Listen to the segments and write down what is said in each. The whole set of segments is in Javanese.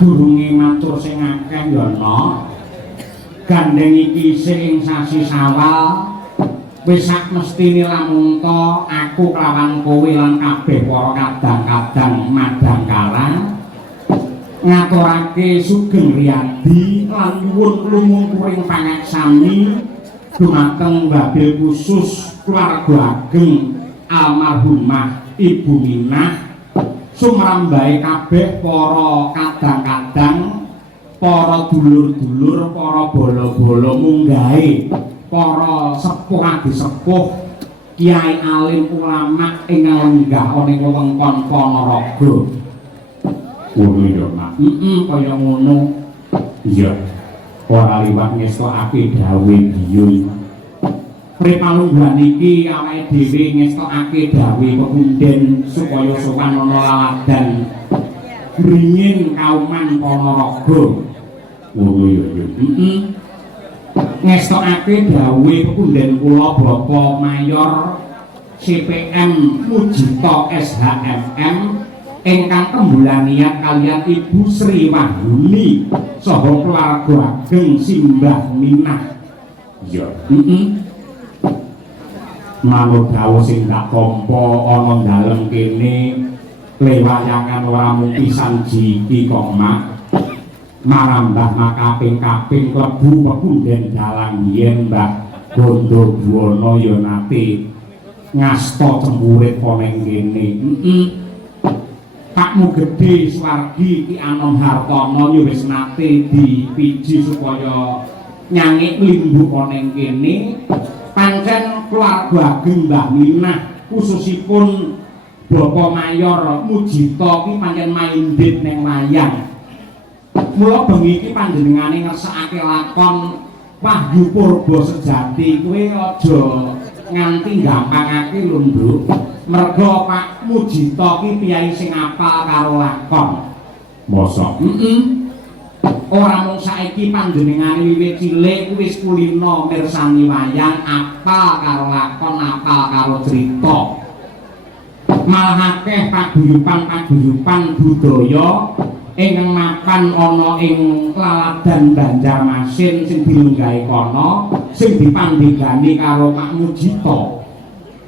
sadurunge matur sing akeh ya ana gandeng iki isih ing sasi Sawal wis sak mestine lamun to aku kelawan kowe lan kabeh para kadang-kadang Madangkara ngaturake sugeng riyadi lan nyuwun lumungkuring pangaksami dumateng wabil khusus keluarga ageng almarhumah Ibu Minah sumrambahe kabeh para kadang-kadang para dulur-dulur para bolo-bolo munggahe para sepuh sepuh kiai alim ulama ing lenggah ana ing wewengkon Ponorogo. Ngono ya, Mak. Kaya ngono. Iya. Ora liwat ngestokake dawuh biyun. Pripalungguhan iki awake dhewe ngestokake dawuh pepunden supaya sowan ana laladan ringin kauman Ponorogo. Ngono ya. Ngestokake dawuh pepunden kula Bapak Mayor CPM Mujito SHMM ingkang kembulanian kalian Ibu Sri Wahyuni saha keluarga ageng Simbah Minah. Ya. Manut dawuh sing dak tampa ana dalem kene lewayangan ora mung pisan jiki kok Mak. Marambah makaping-kaping klebu pepunden dalang yen Mbah Gondo Buwana ya nate ngasta cemburit ana ing kene. Pakmu gedhe Swargi Ki Anom Hartono ya wis nate dipiji supaya nyangik limbu ana ing kene. Pancen keluarga ageng Mbah Minah khususipun Bapak Mayor Mujito ki pancen maindit ning wayang. Mula bengi iki panjenengane ngersakake lakon Wahyu Purba Sejati kuwi aja nganti gampangake lho, Nduk. Merga Pak Mujito ki piyai sing apal karo lakon. Mosok? Ora mung saiki panjenengane wiwit cilik wis kulino mirsani wayang, apal karo lakon, apal karo crita. Malah akeh paguyuban budaya ingkang mapan ana ing laladan Banjarmasin sing dilenggahi kono sing dipandhegani karo Pak Mujito.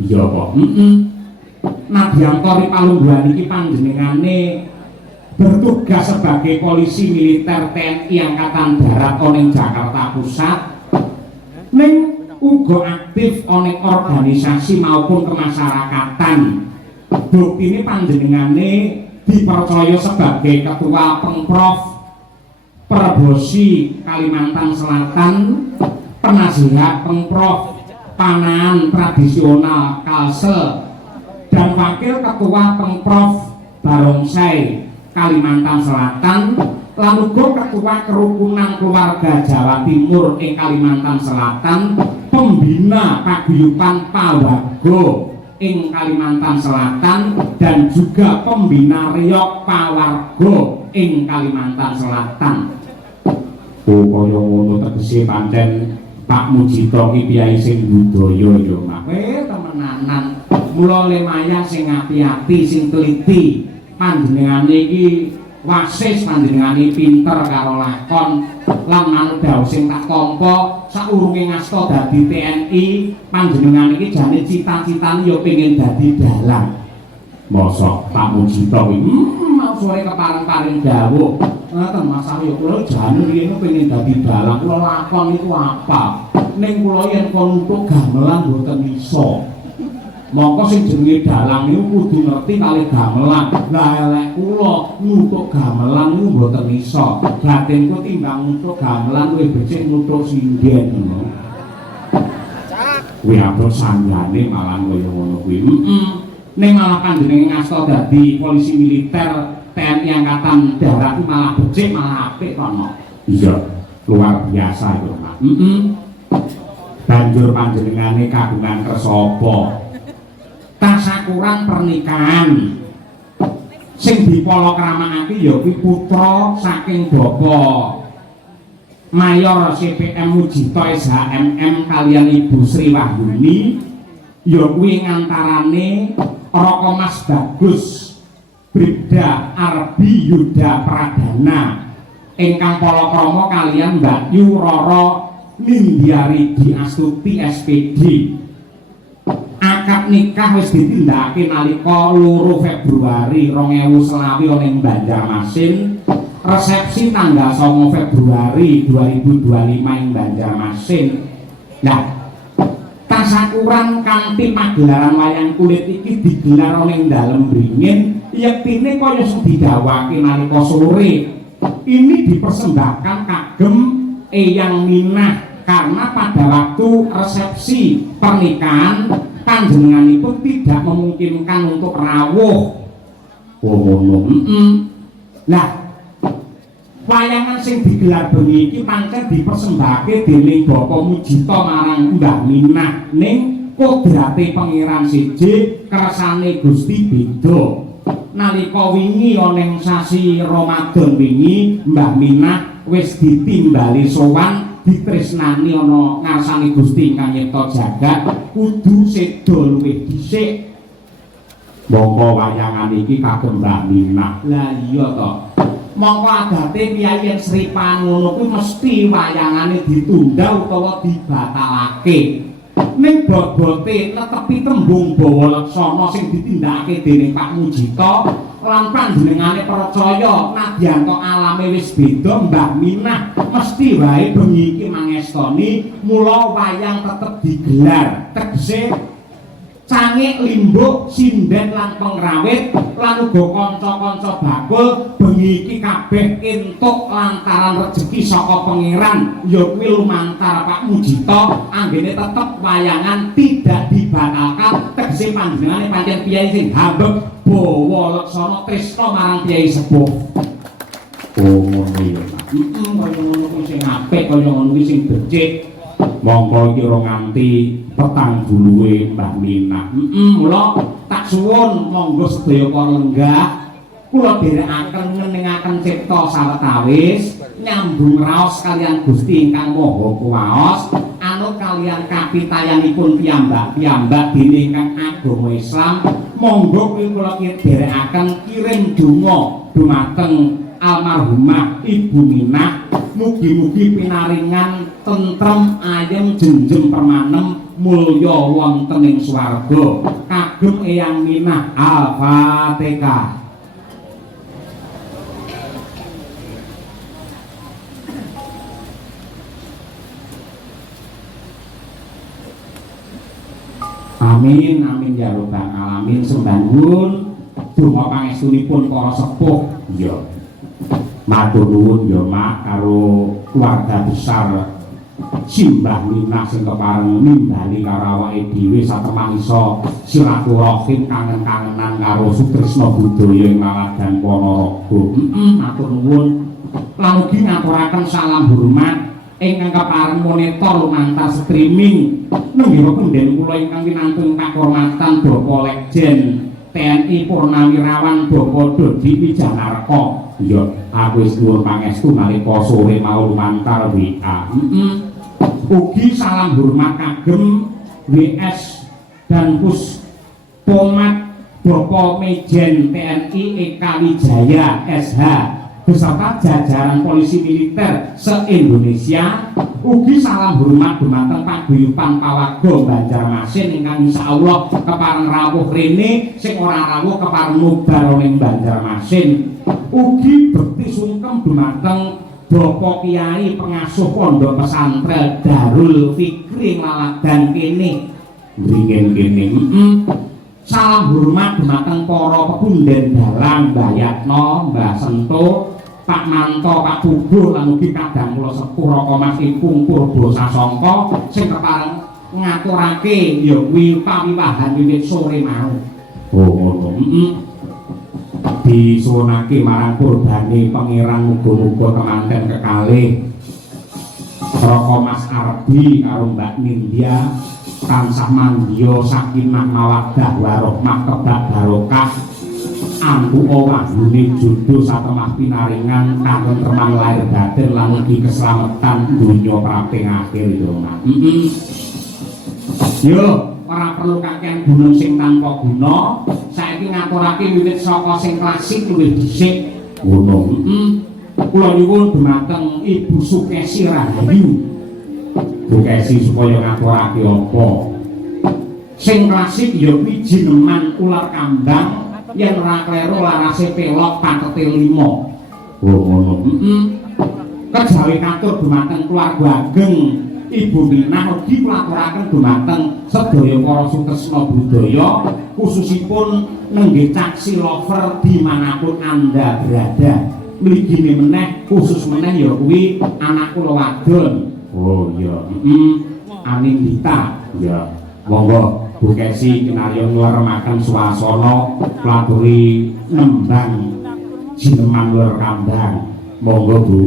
Iya kok. Nadyan Tori Palungguhan iki panjenengane bertugas sebagai polisi militer TNI Angkatan Darat ana ing Jakarta Pusat. Ning uga aktif ana ing organisasi maupun kemasyarakatan. Buktine panjenengane dipercaya sebagai ketua Pengprov Perbosi Kalimantan Selatan, penasihat Pengprov Panahan Tradisional Kalsel, dan wakil ketua Pengprov Barongsai Kalimantan Selatan, lan uga ketua Kerukunan Keluarga Jawa Timur ing Kalimantan Selatan, pembina paguyuban Pawago ing Kalimantan Selatan, dan juga pembina Riok Pawargo ing Kalimantan Selatan. Oh kaya ngono tegese pancen Pak Mujito ki piyai sing budaya ya Mak. Temenanan. Mula lemayang sing ati-ati, sing teliti. Panjenengane iki wasis, panjenengane pinter karo lakon lan manut dawuh sing tak tampa saurunge ngasta dadi TNI. Panjenengan iki jane cita-citane ya pengin dadi dalang. Mosok Pak Mujito kuwi mau sore kepareng-pareng dawuh. Ngoten masalah ya kula jane riyen pengin dadi dalang. Kula lakon iku apa? Ning kula yen kon untuk gamelan mboten iso. Mongko sing jenenge dalang niku kudu ngerti kali gamelan. Lah elek kula nutuk gamelan niku mboten iso. Batinku timbang nutuk gamelan luwih becik nutuk sinden. Kuwi apa sanjane malah kaya ngono kuwi. Ning malah panjenengan ngasta dadi polisi militer TNI Angkatan Darat malah becik malah apik kono. Iya, luar biasa itu, Pak. Banjur panjenengane kagungan kersa apa? Tasakuran pernikahan sing dipalakramakake ya kuwi putra saking Bapak Mayor CPM Mujito SHMM kaliyan Ibu Sri Wahyuni, ya kuwi ngantarane Raka Mas Bagus Bribda Arbi Yuda Pradana ingkang palakrama kaliyan Mbak Yu Roro Nindyaridi Astuti SPD. akad nikah wis ditindakake nalika 2 Februari 2020 ana ing Banjarmasin. Resepsi tanggal 9 Februari 2025 ing Banjarmasin. Nah, tasakuran kanthi pagelaran wayang kulit iki digelar ana ing dalem Bringin, yektine kaya sing didhawuhake nalika sore. Ini dipersembahkan kagem Eyang Minah karena pada waktu resepsi pernikahan panjenenganipun tidak memungkinkan untuk rawuh. Oh ngono. Lah, wayangan sing digelar bengi iki pancen dipersembahake dening Bapak Mujito marang Mbah Minah ning kodrate Pangeran siji kersane Gusti beda. Nalika wingi ana ing sasi Ramadan wingi Mbah Minah wis ditimbali sowan ditresnani ana ngarsane Gusti ingkang nyipta jagat kudu seda luwih dhisik. Monggo wayangan iki kagem Mbah Minah. Lah iya to. Mongko adate piyayi Sri Pangono kuwi mesti wayangane ditunda utawa dibatalake. Ning bobote netepi tembung Bawa Laksana sing ditindakake dening Pak Mujito lan panjenengane percaya nadyan to alame wis beda Mbah Minah mesti wae bengi iki mangestoni mula wayang tetep digelar. Tegese cangik limbuk sinden lan pengrawit lan uga kanca-kanca bakul bengi iki kabeh entuk lantaran rejeki saka pangeran ya kuwi lumantar Pak Mujito anggene tetep wayangan tidak dibatalkan. Tegese panjenengane pancen piyayi sing hambeg Bawa Laksana tresna marang piyayi sepuh. Oh ngono ya. Kaya ngono kuwi sing apik kaya ngono kuwi sing becik. Monggo iki ora nganti petang duluwe Mbah Minah. Mula tak suwun monggo sedaya para lenggah kula dherekaken ngeningaken cipta sawetawis nyambung raos kalian Gusti ingkang Maha Kuwaos anu kalian kapitayanipun piyambak-piyambak dene ingkang agama Islam. Monggo kula dherekaken kirim donga dumateng almarhumah Ibu Minah, mugi-mugi pinaringan tentrem ayem jenjem permanem mulya wonten ing swarga kagem Eyang Minah. Al-Fatihah. Amin amin ya rabbal alamin. Sembahun donga pangestunipun para sepuh. Ya matur nuwun ya Mak karo keluarga besar Simbah Minah sing kepareng nimbali karo awake dhewe satemah iso silaturahim kangen-kangenan karo Sutrisna Budaya ing Laladan Ponorogo. Matur nuwun lan ugi ngaturaken salam hormat ingkang kepareng monitor lumantar streaming nenggih punden kula ingkang kinantun kahormatan Bapak Legend TNI Purnawirawan Bapak Dodi Wijanarka. Ya, aku wis nuwun pangestu nalika sore mau lumantar WA. Ugi salam hormat kagem WS dan Puspomat Bapak Mejen TNI Eka Wijaya SH beserta jajaran polisi militer se-Indonesia. Ugi salam hormat dumateng paguyuban Pawago Banjarmasin ingkang insyaallah kepareng rawuh rene, sing ora rawuh kepareng mubar ning Banjarmasin. Ugi bekti sungkem dumateng Bapak Kiai pengasuh pondok pesantren Darul Fikri Laladan kene Bringin kene. Salam hormat dumateng para pepunden dalang Mbah Yatno, Mbah Sento, Pak Manto, Pak Puguh lan ugi kadang kula sepuh Raka Mas Ipung Purba Sasongko sing kepareng ngaturake ya kuwi pawiwahan wiwit sore mau. Oh ngono. Disuwunake marang kurbane pangeran muga-muga kemanten kekalih Raka Mas Arbi karo Mbak Nindya tansah mandya sakinah mawaddah warahmah kebak barokah ampu wahyune jodoh satemah pinaringan katentreman lahir batin lan ugi keselamatan donya praping akhir yo Mas. Yo ora perlu kakean gunung sing tanpa guna, saiki ngaturake wiwit saka sing klasik luwih dhisik ngono. Kula nyuwun dumateng Ibu Sukesi Rahayu Bu Kesi supaya ngaturake apa sing klasik ya kuwi jineman ular kambang yen ora kleru larase pelok patete 5 oh ngono kejawi katur dumateng keluarga ageng Ibu Minah ugi kulaturaken dumateng sedaya para sutresna budaya khususipun nenggih caksi lover dimanapun Anda berada. Mligine meneh khusus meneh ya kuwi anak kula wadon. Oh iya, Anindita. Ya, monggo Bu Kesi kinarya nglaremaken swasana kulaturi nembang jineman luar kandang. Monggo Bu.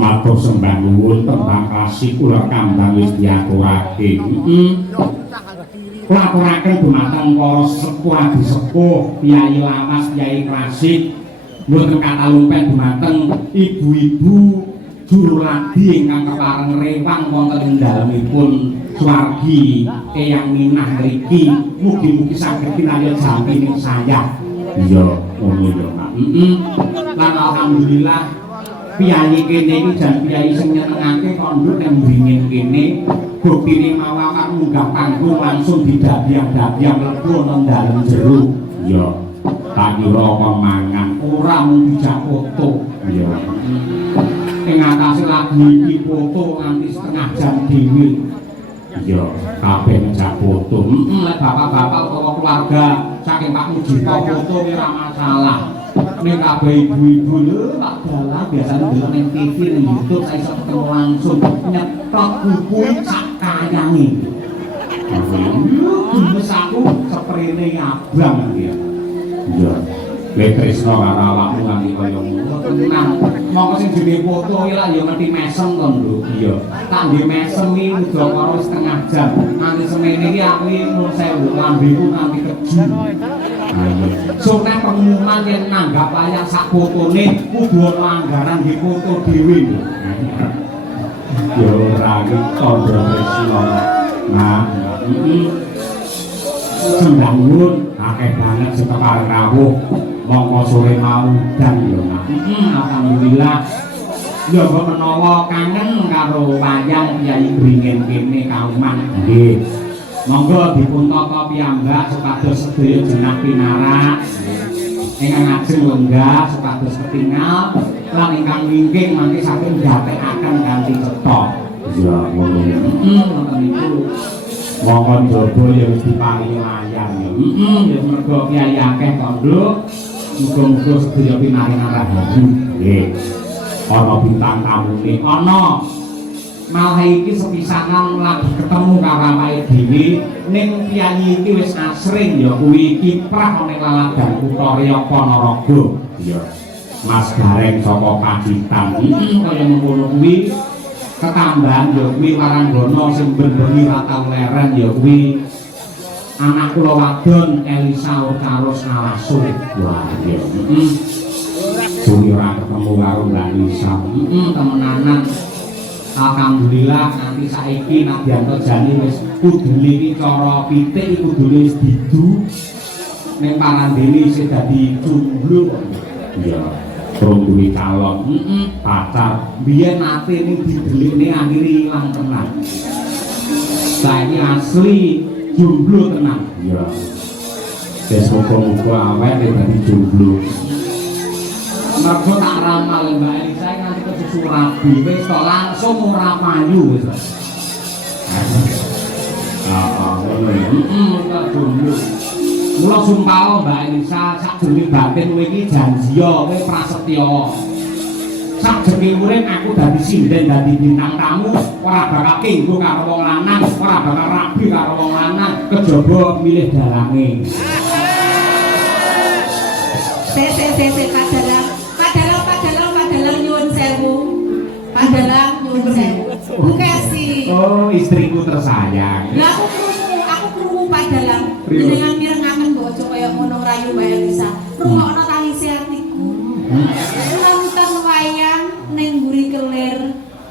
matur sembah nuwun tembang klasik ular kambang wis diaturake. Kulaturaken dumateng para sepuh sepuh Kyai Lawas Kyai klasik mboten katalumpen dumateng ibu-ibu juru ladi ingkang kepareng rewang wonten ing dalemipun swargi Eyang Minah mriki mugi-mugi saged pinarya jampining saya. Iya, ngono ya, Pak. Lan alhamdulillah piyayi kene iki jan piyayi sing nyenengake konduk nang bringin kene buktine mawakar munggah panggung langsung didabiang-dabiang mlebu nang dalem jero. Iya, tak kira mangan ora mung dijak foto. Iya. Ing atase lagu iki foto nganti setengah jam dhewe. Iya, kabeh ngejak foto. Lek bapak-bapak utawa keluarga saking Pak Mujito foto ora masalah. Nek kabeh ibu-ibu lho tak dalah biasane delok ning TV ning YouTube saya iso ketemu langsung nyetok buku sak kayange. Wis aku seprene abang ya. Iya. Lek tresno karo awakmu nganti kaya ngono tenang. Monggo sing jenenge foto iki lak ya ngerti mesem to, Lho. Iya. Tak nggih mesem iki uga karo setengah jam. Nganti semene iki aku iki mun sewu lambeku nganti keju. Soalnya pengumuman yang nanggap wayang sak fotone kudu ana anggaran di foto dhewe. Yo ora iki tandha tresno. Nah, Sembanggun akeh banget sing kepare rawuh mongko sore mau dan yo Mas. Alhamdulillah. Ya kok menawa kangen karo wayang Kyai Bringin kene Kauman. Nggih. Monggo dipuntaka piyambak supados sedaya jeneng pinarak. Ingkang ajeng lenggah supados ketingal lan ingkang wingking mangke saking gatekaken kanthi cetha. Ya ngono. Ngoten niku. Monggo njaba ya wis diparingi layang ya. Ya mergo kiai akeh konduk. Muga-muga sedaya pinaringan rahayu. Nggih. Ana bintang tamune, ana malah iki sepisanan lagi ketemu karo awake dhewe ning piyanyi iki wis asring ya kuwi kiprah ning laladan kutha Riya Ponorogo. Iya. Mas Gareng saka Pacitan. Kaya ngono kuwi ketambahan ya kuwi Waranggana sing benbengi ratau leren ya kuwi anak kula wadon Elisa Urkaros Alasu. Wah, iya. Suwi ora ketemu karo Mbak Lisa. Temenanan. Alhamdulillah nanti saiki Nadianto Jani wis kudune iki cara pitik kudune wis didu ning parandene isih dadi jomblo. Iya, durung duwe calon. Pacar biyen nate ning didelikne akhire ilang tenan. Saiki asli jomblo tenan. Iya. Wis muga-muga awake dadi jomblo. Mergo tak ramal Mbak Elisa nanti kesusu rabi wis kok langsung ora payu wis. Mula sumpah Mbak Elisa sakjroning batin kowe iki janjiya kowe prasetya. Sakjroning urip aku dadi sinden dadi bintang tamu ora bakal kenggo karo wong lanang, ora bakal rabi karo wong lanang kejaba milih dalange. Padalang nyuwun sewu. Bu Kesi. Oh, istriku tersayang. Lah aku krungu padalang. Jenengan mirengaken bojo kaya ngono rayu Mbak Elisa. Rungokno tangisi atiku. Nonton wayang ning mburi kelir.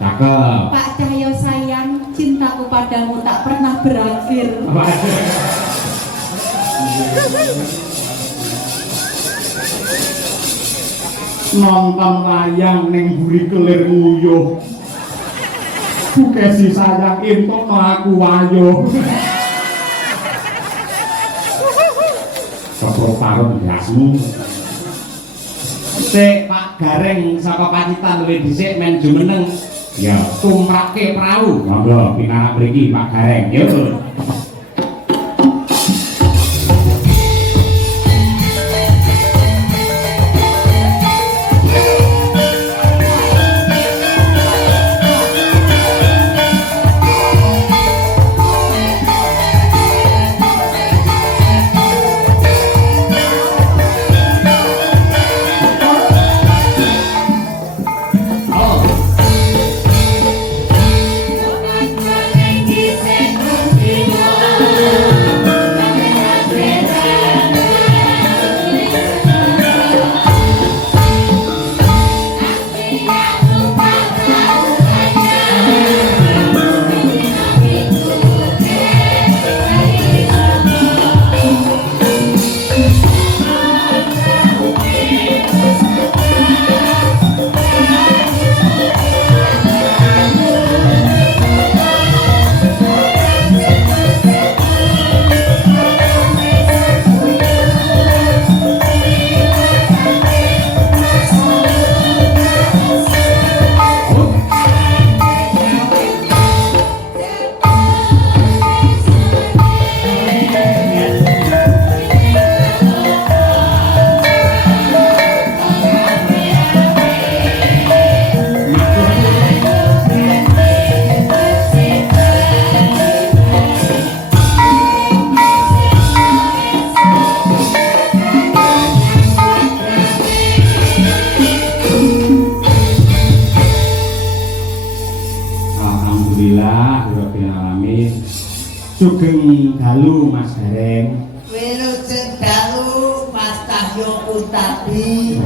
Cakep. Pak Cahyo sayang, cintaku padamu tak pernah berakhir. Nonton wayang ning mburi kelir nguyuh. Bukesi sayang entuk aku wayuh. Keproparon gasmu. Sik Pak Gareng saka Pacitan luwih dhisik men jumeneng. Ya, tumrake prau. Monggo pinarak mriki Pak Gareng. Yo. Sugeng dalu Mas Gareng. Wilujeng dalu Mas Cahyo Utadi.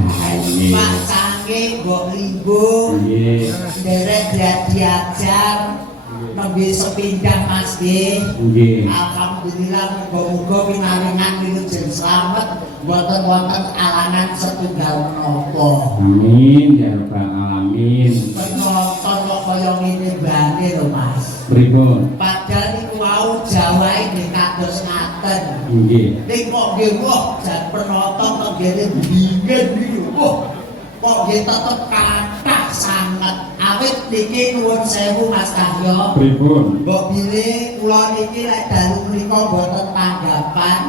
Pak Sange Mbok Limbo. Nggih. Nderek diajar nembe sepindhah Mas nggih. Nggih. Alhamdulillah muga-muga pinaringan wilujeng slamet mboten-wonten alangan setunggal menapa. Amin ya rabbal alamin. Penonton kok kaya ngene bane lho Mas. Pripun? Padahal niku wau jawahe nggih kados ngaten. Nggih. Ning kok nggih wah jan penonton kok ngene bingen niku. Wah, kok nggih tetep kathah sanget. Awit niki nuwun sewu Mas Cahyo. Pripun? Mbok bilih kula niki lek dalu menika mboten tanggapan.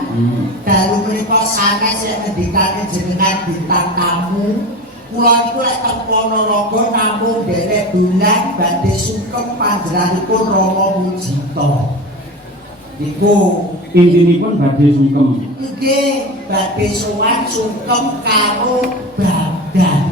Dalu menika sanes sing ngendikane jenengan bintang tamu. Kula niku lek teng Ponorogo namung derek dolan badhe sungkem panjenenganipun Rama Mujito. Niku Intinipun badhe sungkem. nggih badhe sowan sungkem karo badan.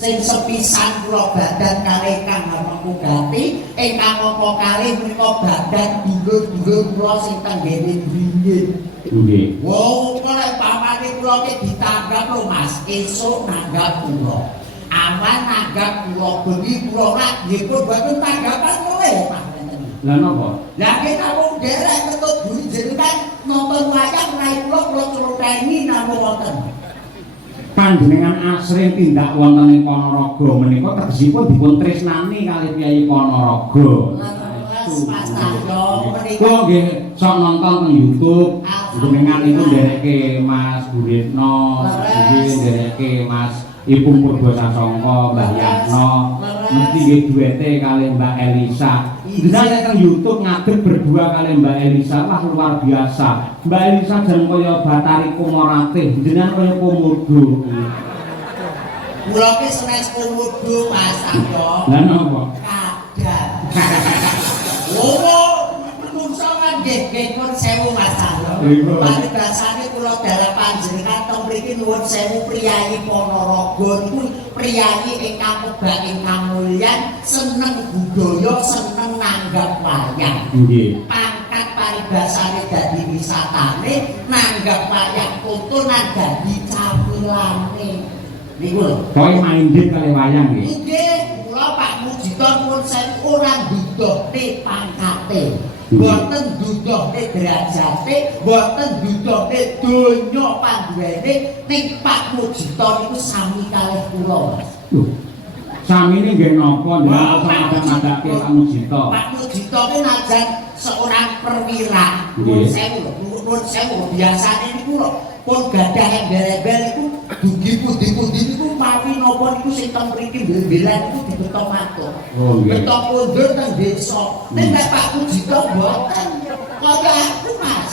Sing sepisan kula badan kalih Kang Hamengkugati, ingkang apa kalih menika badan dulur-dulur kula sing tenggene Bringin. Nggih. Wow, kok pamane kula ki ditanggap lho Mas, esuk nanggap kula. Awan nanggap kula, bengi kula rak nggih pun boten tanggapan kowe Pak. Lah napa? Lah kita wong derek ketut buri jenengan nonton wayang rai kula celoteni namung wonten. Panjenengan asring tindak wonten ing Ponorogo menika tegesipun dipun tresnani kalih Kyai Ponorogo. Mas Cahyo menika Kula nggih sok nonton teng YouTube. Jenengan niku ndereke Mas Guritno, nggih ndereke Mas Ipung Purba Sasongko, Mbah Yatno, mesti nggih duete kalih Mbak Elisa. Jenengan teng YouTube ngadeg berdua kalih Mbak Elisa, wah luar biasa. Mbak Elisa jan kaya Batari Kumaratih, jenengan kaya Komodo. kula ki senes komodo Mas Cahyo. Lah napa? Kadang. Oh, menungso kan nggih pun sewu Mas Cahyo. Paribasane kula dalah panjenengan teng mriki nuwun sewu priyayi Ponorogo niku priyayi ingkang kebak ingkang mulyan, seneng budaya, seneng nanggap wayang. Nggih. Pangkat paribasane dadi wisatane, nanggap wayang foto nang dadi camilane. Niku lho. Kowe maindit kalih wayang nggih. Nggih, kula Pak Mujito nuwun sewu ora ndudohne pangkate. Mboten ndudohne derajate, mboten ndudohne donya panduwene, ning Pak Mujito niku sami kalih kula. Lho. Samine nggih napa njenengan madhak-madhake Pak Mujito? Pak Mujito ki najan seorang perwira. Nggih. Nuwun sewu biasane niku lho pun gadah embel-embel niku dugi pundi-pundi niku mawi napa niku sing teng mriki bel-belan niku dibetok matur. Oh nggih. Betok kondur teng desa. Nek Pak Mujito mboten kaya aku Mas.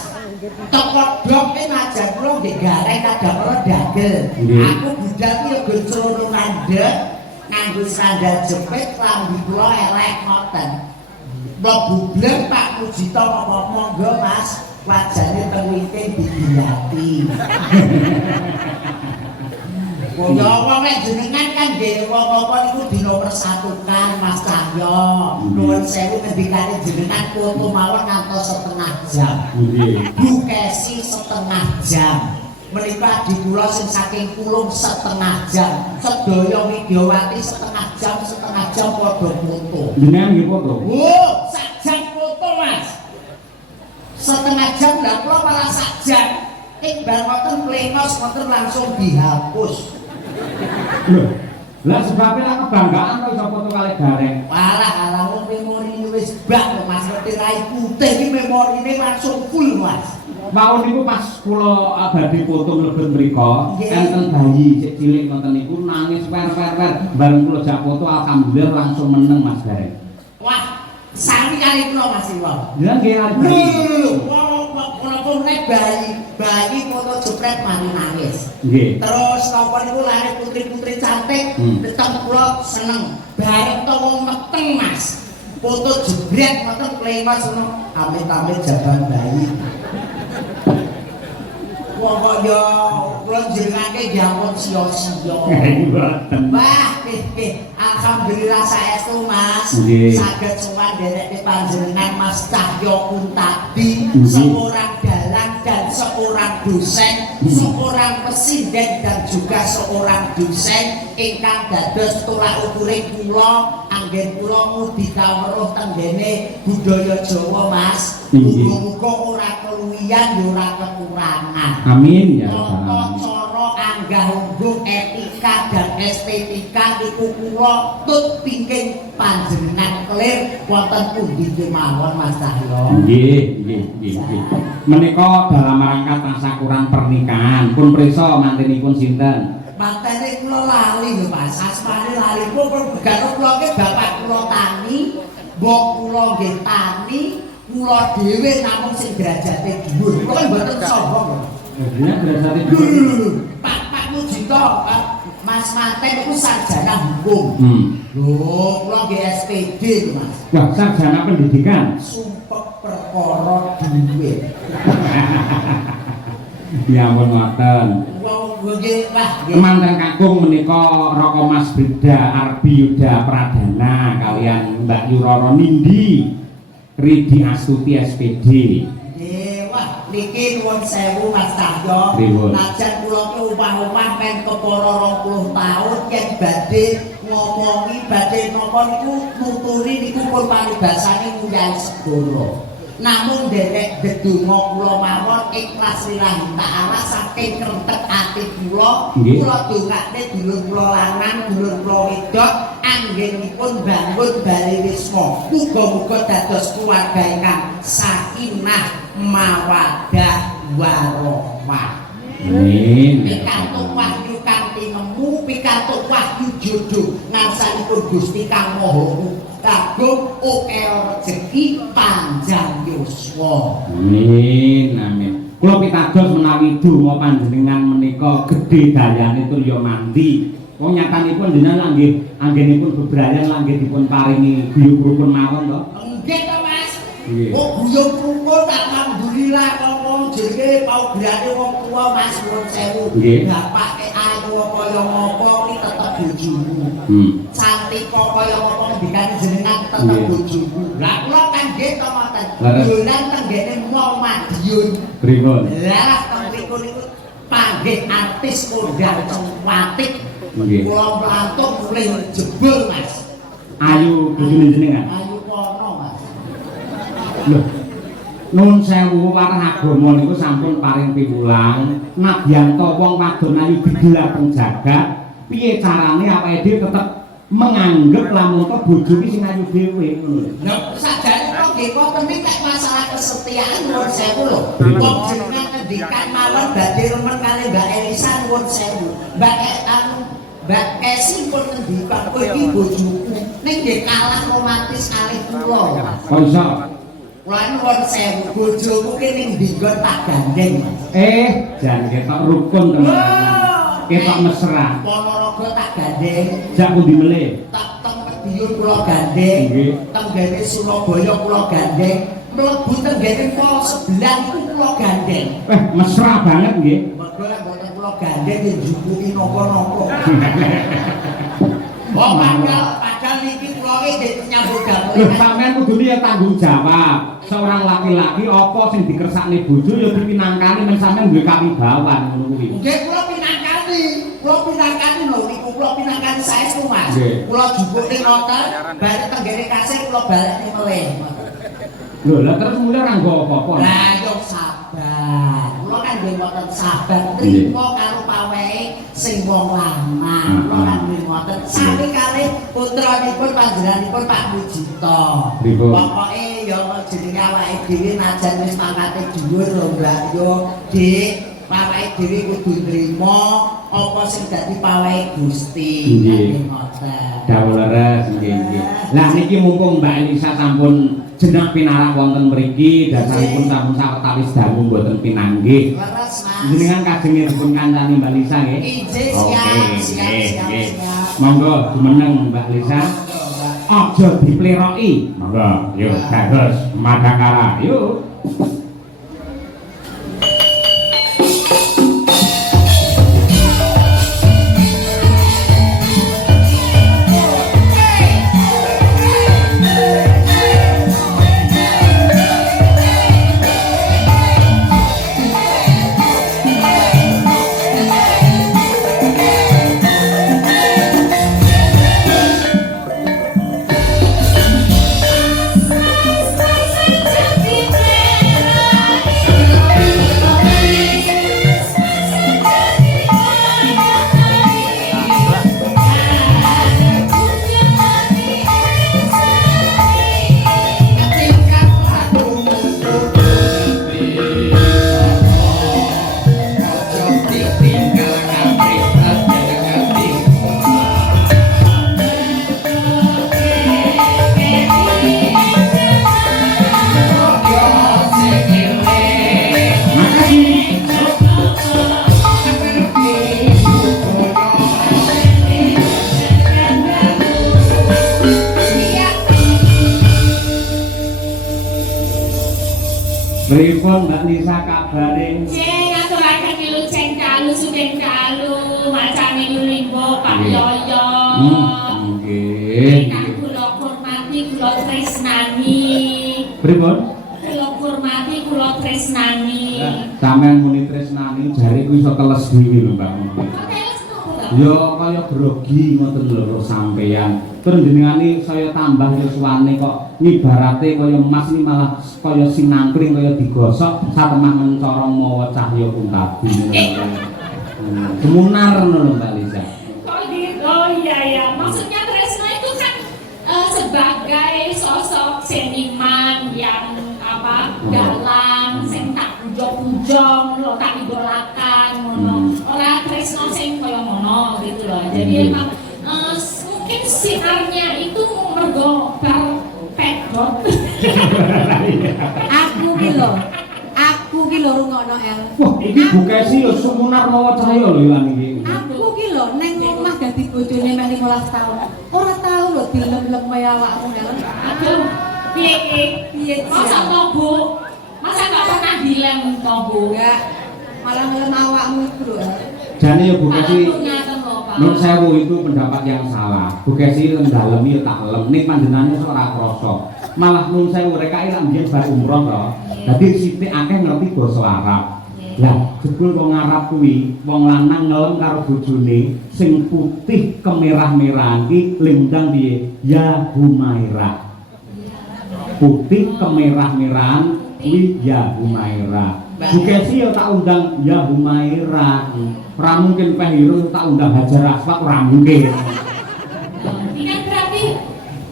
Toko dok ki najan kula nggih gareng kadang kala dagel. Nggih. Aku budal ki yo celana mandek nganggo sandal jepit klambi kula elek ngoten. Mlebu blek Pak Mujito ngomong monggo Mas. Wajane tewite digilati. Kaya wong nek jenengan kan nggih wong-wong niku dinomersatukan Mas Cahyo. Nuwun sewu ngendikane jenengan foto mawon ngantos setengah jam. Nggih. Bukesi setengah jam. Menika di kula sing saking kulung setengah jam. Sedaya Widyawati setengah jam padha foto. Jenengan nggih foto. Oh, sak jam foto Mas. Setengah jam lah kula malah sak jam. Bar wonten plengos wonten langsung dihapus. Lho. Lah sebabnya lah kebanggaan kok iso foto kalih gareng. Walah wong memori wis bak kok Mas ngerti rai putih iki memorine langsung full Mas. Mawon niku pas kula badhe foto mlebet mriku, Nggih. enten bayi sik cilik ngoten niku nangis wer-wer. Bareng kula jak foto alhamdulillah langsung meneng Mas gareng. Wah, sami kali kula Mas Iwan. Ya nggih Lho, wong nek bayi foto jepret mari nangis. Nggih. Terus napa niku lahir putri-putri cantik, tetep kula seneng. Bareng to wong meteng Mas. Foto jebret ngoten plengos ngono, amit-amit jaban bayi. Wong kok yo kula jenengake diampun sia-sia. Mboten. Wah, alhamdulillah saestu Mas. Nggih. Saged sowan derek panjenengan Mas Cahyo Kuntadi, Nggih. seorang dalang dan seorang dosen, seorang presiden dan juga seorang dosen ingkang dados tolak ukure kula anggen kula ngudi kawruh tenggene budaya Jawa Mas. Inggih. Muga-muga ora keluwihan ya ora kekurangan. Amin ya Tata rabbal alamin. cara anggah ungguh etika dan estetika niku kula tut pingin panjenengan clear wonten pundi kemawon Mas Cahyo. Nggih, nggih, nggih, nggih. Menika dalam rangka tasyakuran pernikahan pun prisa mantenipun sinten? Mantene kula lali lho Mas, asmane lali kula begaro kula ke bapak kula tani, mbok kula nggih tani, kula dhewe namung sing derajate dhuwur. Kula kan mboten sombong lho. Iya, berarti Pak Mujito, Mas Manten itu sarjana hukum. Lho, kula nggih SPD lho Mas. Wah, sarjana pendidikan. Sumpek perkara duit. Ya ampun ngoten. Wong nggih Pak, nggih. Kemanten kakung menika Raka Mas Brida Arbi Yuda Pradana kalian Mbak Yuroro Nindi Ridi Astuti SPD. Nggih, wah niki nuwun sewu Mas Cahyo. Pripun? Najan kula ki upah-upah men kepara 20 taun yen badhe ngomongi badhe napa niku nuturi niku pun paribasane nguyai segara. Namun derek dedonga kula mawon ikhlas lillahi taala saking krentek ati kula. Nggih. Kula dongakne dulur kula lanang, dulur kula wedok anggenipun bangun bali wisma. Muga-muga dados keluarga ingkang sakinah mawaddah warahmah. Amin. Pikantuk wahyu kanthi nemu, pikantuk wahyu jodoh ngarsanipun Gusti Kang Maha Agung ukel rezeki panjang yuswa. Amin, amin. Kula pitados menawi donga panjenengan menika gedhe dayane tur ya mandi. Wong nyatanipun jenengan nggih anggenipun bebrayan langgih dipun paringi guyub rukun mawon to. Nggih to Mas. Nggih. Kok guyub rukun alhamdulillah kok jenenge paugerane wong tuwa Mas nuwun sewu. Nggih. Bapake ayu kaya ngopo iki tetep bojomu. Cantik kok kaya ngopo ngendikane jenengan tetep Nggih. bojomu. Lah kula kan nggih to ngoten. Leres. Dolan tenggene Mall Madiun. Pripun? Lah teng mriku niku panggih artis kondang cengwatik. Nggih. Kula mlantung mulih jebul Mas. Ayu bojone jenengan. Ayu kono Mas. Lho. Nun sewu warah agama niku sampun paring piwulang. Nadyanto wong wadon ayu digelar teng jagat, piye carane awake dhewe tetep menganggep lamun to bojo ki sing ayu dhewe ngono lho. Lah sajane kok nggih wonten nek masalah kesetiaan nuwun sewu lho. Pripun? Wong jenengan ngendikan mawon badhe remen kali Mbak Elisa nuwun sewu. Mbak Esi pun ngendikan kowe iki bojoku ning nggih kalah romantis kalih kula. Kok iso? Kula nuwun sewu bojoku ki ning dinggon tak gandeng. Jan ketok rukun teman-teman. Ketok mesra. Ponorogo tak gandeng. Jak pundi melih? Tak teng Madiun kula gandeng. Nggih. Tenggene Surabaya kula gandeng. Mlebu tenggene Mall sebelah iku kula gandeng. Mesra banget nggih. Mergo nek mboten kula gandeng yen njupuni napa-napa. Oh, padahal niki kula iki nyambut gawe. Lho sampean kudu ya tanggung jawab. Seorang laki-laki apa sing dikersakne bojo ya dipinangkani men sampean duwe kawibawan ngono kuwi. Nggih kula pinangkani. Kula pinangkani lho niku kula pinangkani saestu Mas. Nggih. Kula jupuk ning hotel, bare tenggene kasir kula balekne meleh. Lho lah terus mulai ora nggo apa-apa. Lah yo sabar. Kula kan nggih mboten sabar trimo karo paweke sing wong lanang. Kula kan nggih mboten sami kalih putranipun panjenenganipun Pak Mujito. Pripun? Pokoke yo jenenge awake dhewe najan wis pangkate dhuwur lho Mbak yo, Dik. Paweke dhewe kudu nrimo apa sing dadi paweke Gusti. Nggih. Nggih ngoten. Dawuh leres nggih nggih. Lah niki mumpung Mbak Elisa sampun jeneng pinarak wonten mriki dasaripun sampun sawetawis dangu mboten pinanggih. Leres Mas. Jenengan kajengipun kancani Mbak Lisa nggih. Ijih, Oke, siap, nggih, siap, nggih. siap. Monggo jumeneng Mbak Lisa. Aja dipleroki. Monggo, yuk dados madakara. Yuk. Pripun Mbak Nisa kabare? Ceng aturaken wilujeng kalu sugeng kalu macane limbo Pak Yoyo. Nggih. Ingkang kula hormati kula tresnani. Pripun? Kula hormati kula tresnani. Sampeyan muni tresnani jare kuwi iso teles dhewe lho Mbak. Ya kaya grogi ngoten lho sampeyan. Terus jenengane saya tambah yuswane kok ngibarate kaya emas ini malah kaya sinangkring kaya digosok satemah mencorong mawa cahya kuntabi. Kemunar ngono Mbak Lisa. Kok gitu? Oh iya ya. Maksudnya tresna itu kan sebagai sosok seniman yang dalang sing tak puja-puja ngono tak idolakan ngono. Ora tresno sing kaya ngono gitu loh. Jadi emang mungkin sinarnya itu mergo bar pedot. Aku ki lho rungokno El. Wah, iki bukesi lho sumunar mawa cahya lho lan iki. Aku ki lho ning omah dadi bojone mek 15 taun. Ora tau lho dilem-lem kaya awakmu El. Aduh, piye masa to Bu? Masa gak pernah dilem to Bu? Enggak. Malah ngelem awakmu iku lho. Jane ya bukesi Ngaten lho Pak. Nun sewu itu pendapat yang salah. Bukesi ndalemi ya tak lem ning panjenengane ora krasa. Malah nun sewu reka ilang biyen bar umroh to. Dadi sithik akeh ngerti basa Arab. Lah, jebul wong Arab kuwi, wong lanang ngelem karo bojone sing putih kemerah-merahan iki lindang piye? Ya Humairah. Putih kemerah-merahan kuwi ya Humairah. Bukesi ya tak undang ya Humairah. Ora mungkin Pak Hiro tak undang Hajar Aswad ora mungkin. Ini kan berarti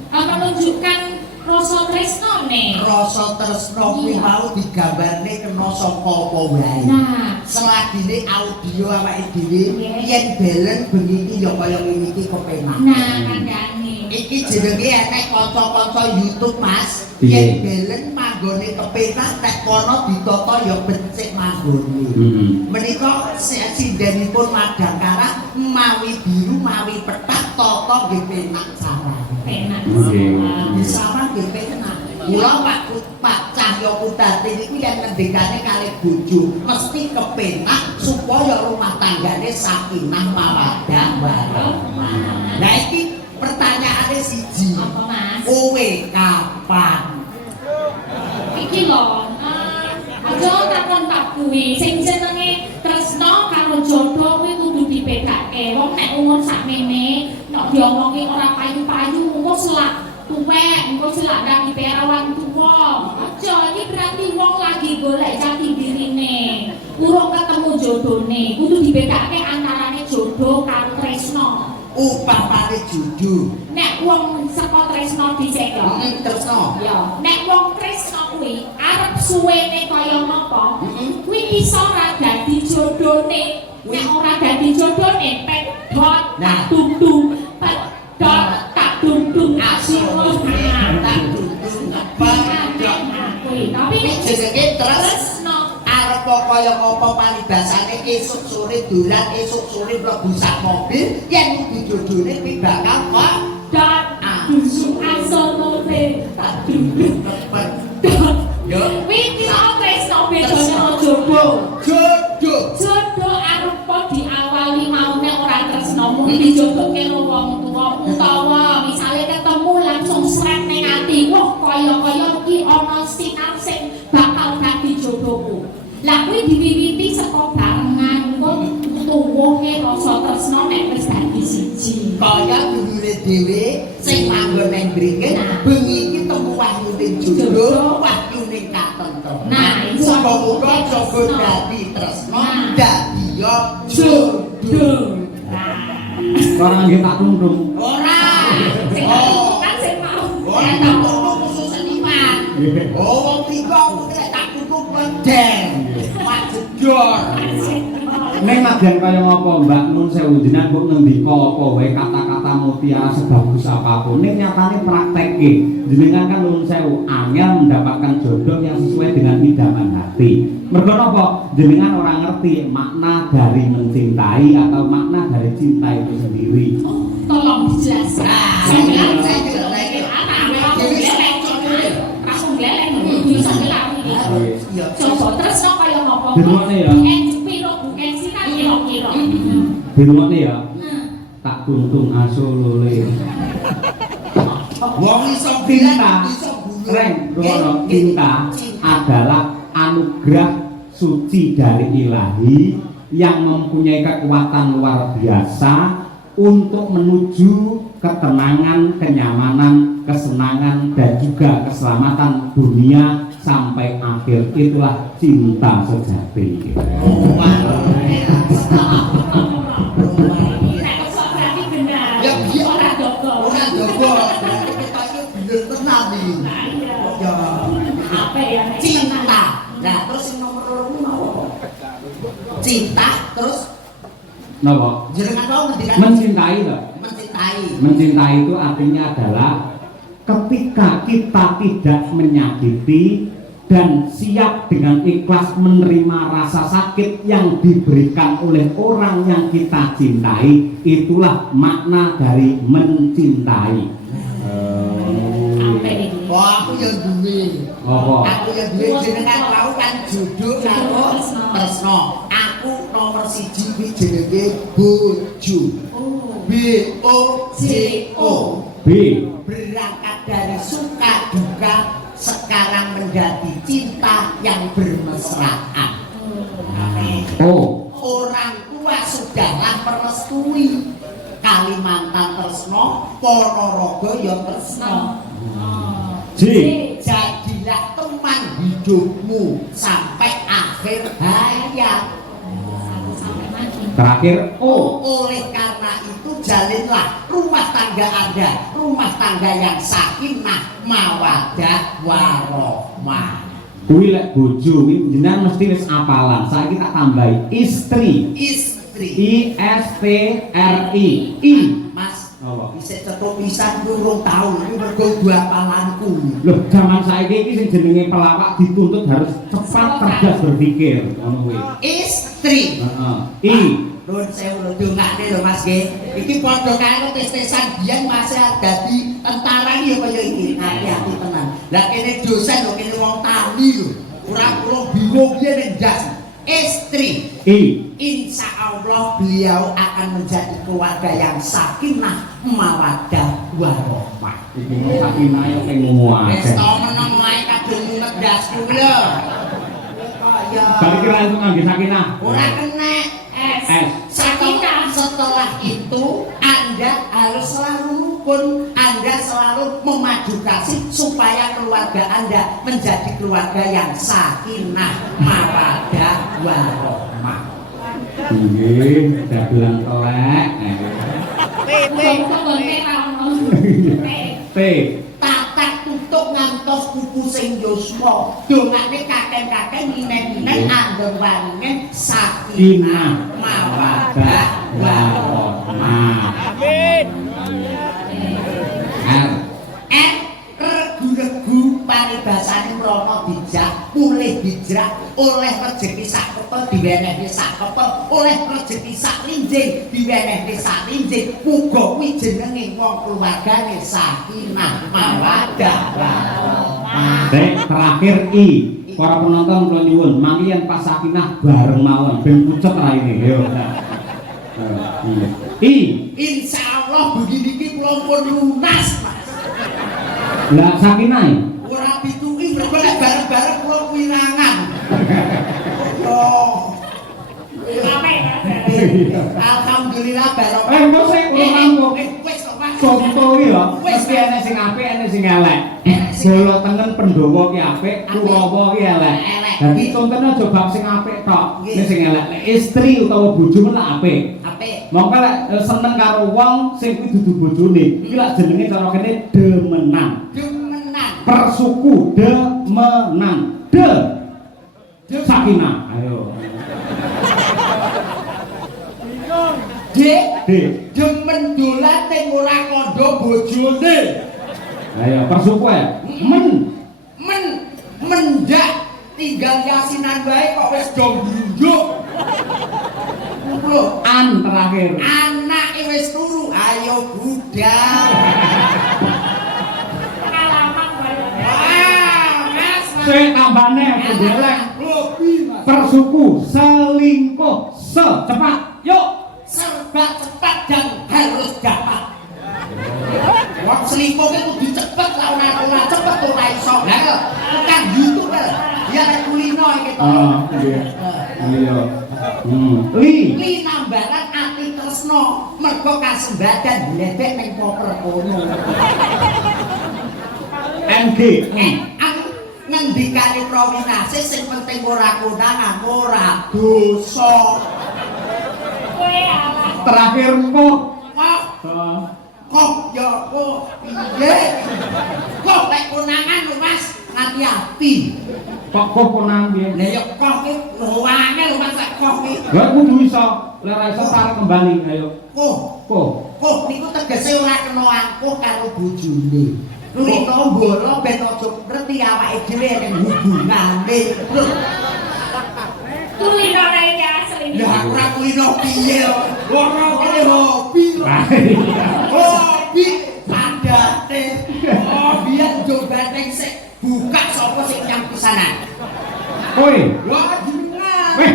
menunjukkan rasa tresnone. Rasa tresno kuwi mau digambarne kena saka apa wae. Nah, Seladine audio awake dhewe yen belen bengi iki ya kaya ngene iki kepenak. nah kandhane. Iki jenenge enek kanca-kanca YouTube Mas. Piye? Yen belen manggone kepenak nek kono ditata ya becik manggone. Menika sindenipun Madangkara mawi biru mawi petak tata nggih penak sarang. Penak. Nggih. Sarang nggih penak. Mula Pak Cahyo Kudati niku yen ngendikane kalih bojo mesti kepenak supaya rumah tanggane sakinah mawaddah warahmah. Lah iki pertanyaane siji. Apa Mas? Kowe kapan? Iki lho, aja takon tak kuwi sing jenenge tresno karo jodoh kuwi kudu dipedhake. Wong nek umur sakmene nek diomongi ora payu-payu engko selak tuwek, engko selak dadi perawan tuwa. Aja iki berarti wong lagi golek jati dirine. Urung ketemu jodone, kudu dipedhake antarane jodoh karo tresno. Upamane jodoh. Nek wong saka tresno dhisik ya. Tresno. Ya, nek wong tresno kuwi arep suwene kaya napa, kuwi iso ora dadi jodone. Nek ora dadi jodone, pedhot tak dungdung, pedhot tak dungdung asyik Tak dudung pedhot. Tapi nek Jenenge tresno arep kaya apa palibasane esuk sore dolan esuk sore mlebu sak mobil yen dijodone kuwi bakal kok dot dungdung asonote tak dungdung pedhot. yo Kuwi iso tresno bedane jodoh. jodoh. Jodoh arupa diawali maune ora tresno mung dijodohke karo wong tuwa utawa misale ketemu langsung sret ning ati wah kaya-kaya iki ana sinar sing bakal dadi jodohku. Lah kuwi diwiwiti saka barengan kok tuwuhe rasa tresno nek wis dadi siji. Kaya dulure dhewe sing manggon nang mriki bengi iki temu wahyune jodoh, wahyune katentreman. Nah, iso muga coba dadi tresno, dadi yo jodoh. Ora nggih tak tundung. ora. Sing kan sing mau. Ora tak tunggu khusus seniman. Oh, wong tiga nek tak tutup medeng. Mak jedor. Ning madyan kaya ngapa Mbak Nun sewu jenengan kok ngendika apa wae kata-kata mutiara sebagus apapun. Ning nyatane praktekke jenengan kan nun sewu angel mendapatkan jodoh yang sesuai dengan idaman hati. Mergo napa? Jenengan ora ngerti makna dari mencintai atau makna dari cinta itu sendiri. Tolong dijelaskan. Saya Langsung geleng, bisa geleng. iya. Coba tresno kaya ngopo? Dirungokne ya. Bukan jepiro, bukan sinan kira-kira. Dirungokne ya. Tak kuntung asolole. Wong iso Cinta, iso bunuh. Reng, Rono, cinta adalah anugerah suci dari ilahi yang mempunyai kekuatan luar biasa untuk menuju ketenangan, kenyamanan, kesenangan, dan juga keselamatan dunia sampai akhir. Itulah cinta sejati. Nek kok berarti benar. Ya, iya. Ora dogo. Ora dogo, berarti kita itu bener tenan iki. Nah, iya. Ya, Apa ya? Nek cinta. Nah, terus yang nomor 2 mau apa? Cinta, terus Napa? jenengan mau ngendikan Mencintai loh. mencintai. Mencintai itu artinya adalah ketika kita tidak menyakiti dan siap dengan ikhlas menerima rasa sakit yang diberikan oleh orang yang kita cintai, itulah makna dari mencintai. Apa ini? Wah, aku yang duwe. Apa? Aku yang duwe jenengan mau kan jodoh karo tresno. Aku nomor 1 kuwi jenenge bojo. Oh. B O J O. B. Berangkat dari suka duka sekarang menjadi cinta yang bermesraan. O. Orang tua sudahlah merestui Kalimantan tresno, Ponorogo ya tresno. J. Jadilah teman hidupmu sampai akhir hayat. Sampai mati. Terakhir O. Oleh karena itu jalinlah rumah tangga Anda, rumah tangga yang sakinah, mawaddah, warahmah. Kuwi lek bojo iki jenengan mesti wis apalan. Saiki tak tambahi istri. Istri. I S T R I. I. Mas, Apa? bisa cetok pisan durung tahu iki mergo dua palanku. Loh, zaman saiki iki sing jenenge pelawak dituntut harus cepat, cerdas berpikir, ngono kuwi. Istri. Heeh. I. Nuwun sewu lho dongane lho Mas nggih. Iki padha karo tes-tesan biyen masih dadi tentara ya kaya iki. Hati-hati tenan. Lah kene dosen lho kene wong tani lho. Ora bingung piye nek ndas. Istri. I. Insya Allah beliau akan menjadi keluarga yang sakinah, mawaddah, warahmah. Iki sakinah yo ping ngomong Wis akeh. to meneng wae kadung mumet ndasku lho. Kaya Balik langsung ngangge sakinah. ora kena. S. S. Setelah itu Anda harus selalu rukun, Anda selalu memadu kasih supaya keluarga Anda menjadi keluarga yang sakinah, mawaddah, warahmah. Nggih, dagelan telek. Kok ora ono. T. Tatak tutup ngantos kuku sing yuswa. Dongane kakek-kakek minen-minen andeng waringen sakinah, mawaddah, warahmah. Amin. R. Regu-regu paribasane mrono bijak, mulih bijak, oleh rejeki sak kepe diwenehi sak kepe, oleh rejeki sak linjing diwenehi sak linjing. Muga kuwi jenenge wong keluargane sakinah, mawaddah, warahmah. Terakhir I. Para penonton kula nyuwun, mangke yen pas sakinah bareng mawon ben pucet raine. Yo. I. Insyaallah begini iki kula pun lunas, Mas. Lah sakinah. Ora pituki mergo nek bareng-bareng kula wirangan. Yo. Alhamdulillah barokah. Engko sik kula rampung. Wis kok Mas. Conto iki lho, mesti ana sing apik, ana sing elek. Bolo tengen Pendowo ki apik, Kurawa ki elek. Dadi contone aja bab sing apik tok, nek sing elek. Nek istri utawa bojomu lak apik. Apik. Mongko lek seneng karo wong sing kuwi dudu bojone, iki lak jenenge cara kene demenan. Demenan. Persuku demenan. Sakinah. Ayo. Dek, D. demen dolan ning ora kandha bojone. Ayo persuku ya. Mendak tinggal yasinan bae kok wis do ndrunduk. Lho, An terakhir. anake wis turu, ayo budal. Pengalaman bae. Wah, Mas. Sik tambane gelek. sesuku selingkuh secepat. Yuk. Serba cepat dan harus dapat. Wong selingkuh itu dicepet lah ora cepet ora iso. Lah kan YouTube kan. Ya nek kulino iki to. Nggih. Iya. Li Nambaran ati tresno mergo kasembadan bledek ning koper kono. NG. Aku ngendikane Prawinase sing penting ora konangan, ora dosa. Kowe alah. Terakhir kok. Kok ya kok piye? Kok lek konangan lho Mas, hati-hati. Kok konang piye? Lah ya kok ki luwange lho Mas kok ki. Lah kudu iso, lek ora iso tarik kembali ayo. Kok niku tegese ora kena angkuh karo bojone. Nuli tombolo ben aja ngerti awake dhewe nek hubungane. Kulino rene asli. Ya ora kulino piye lho. Ora kene hobi lho. Hobi padate. Oh biyen jobane sik buka sapa sing nyang pisanan. Kowe. Wah jenengan. Weh.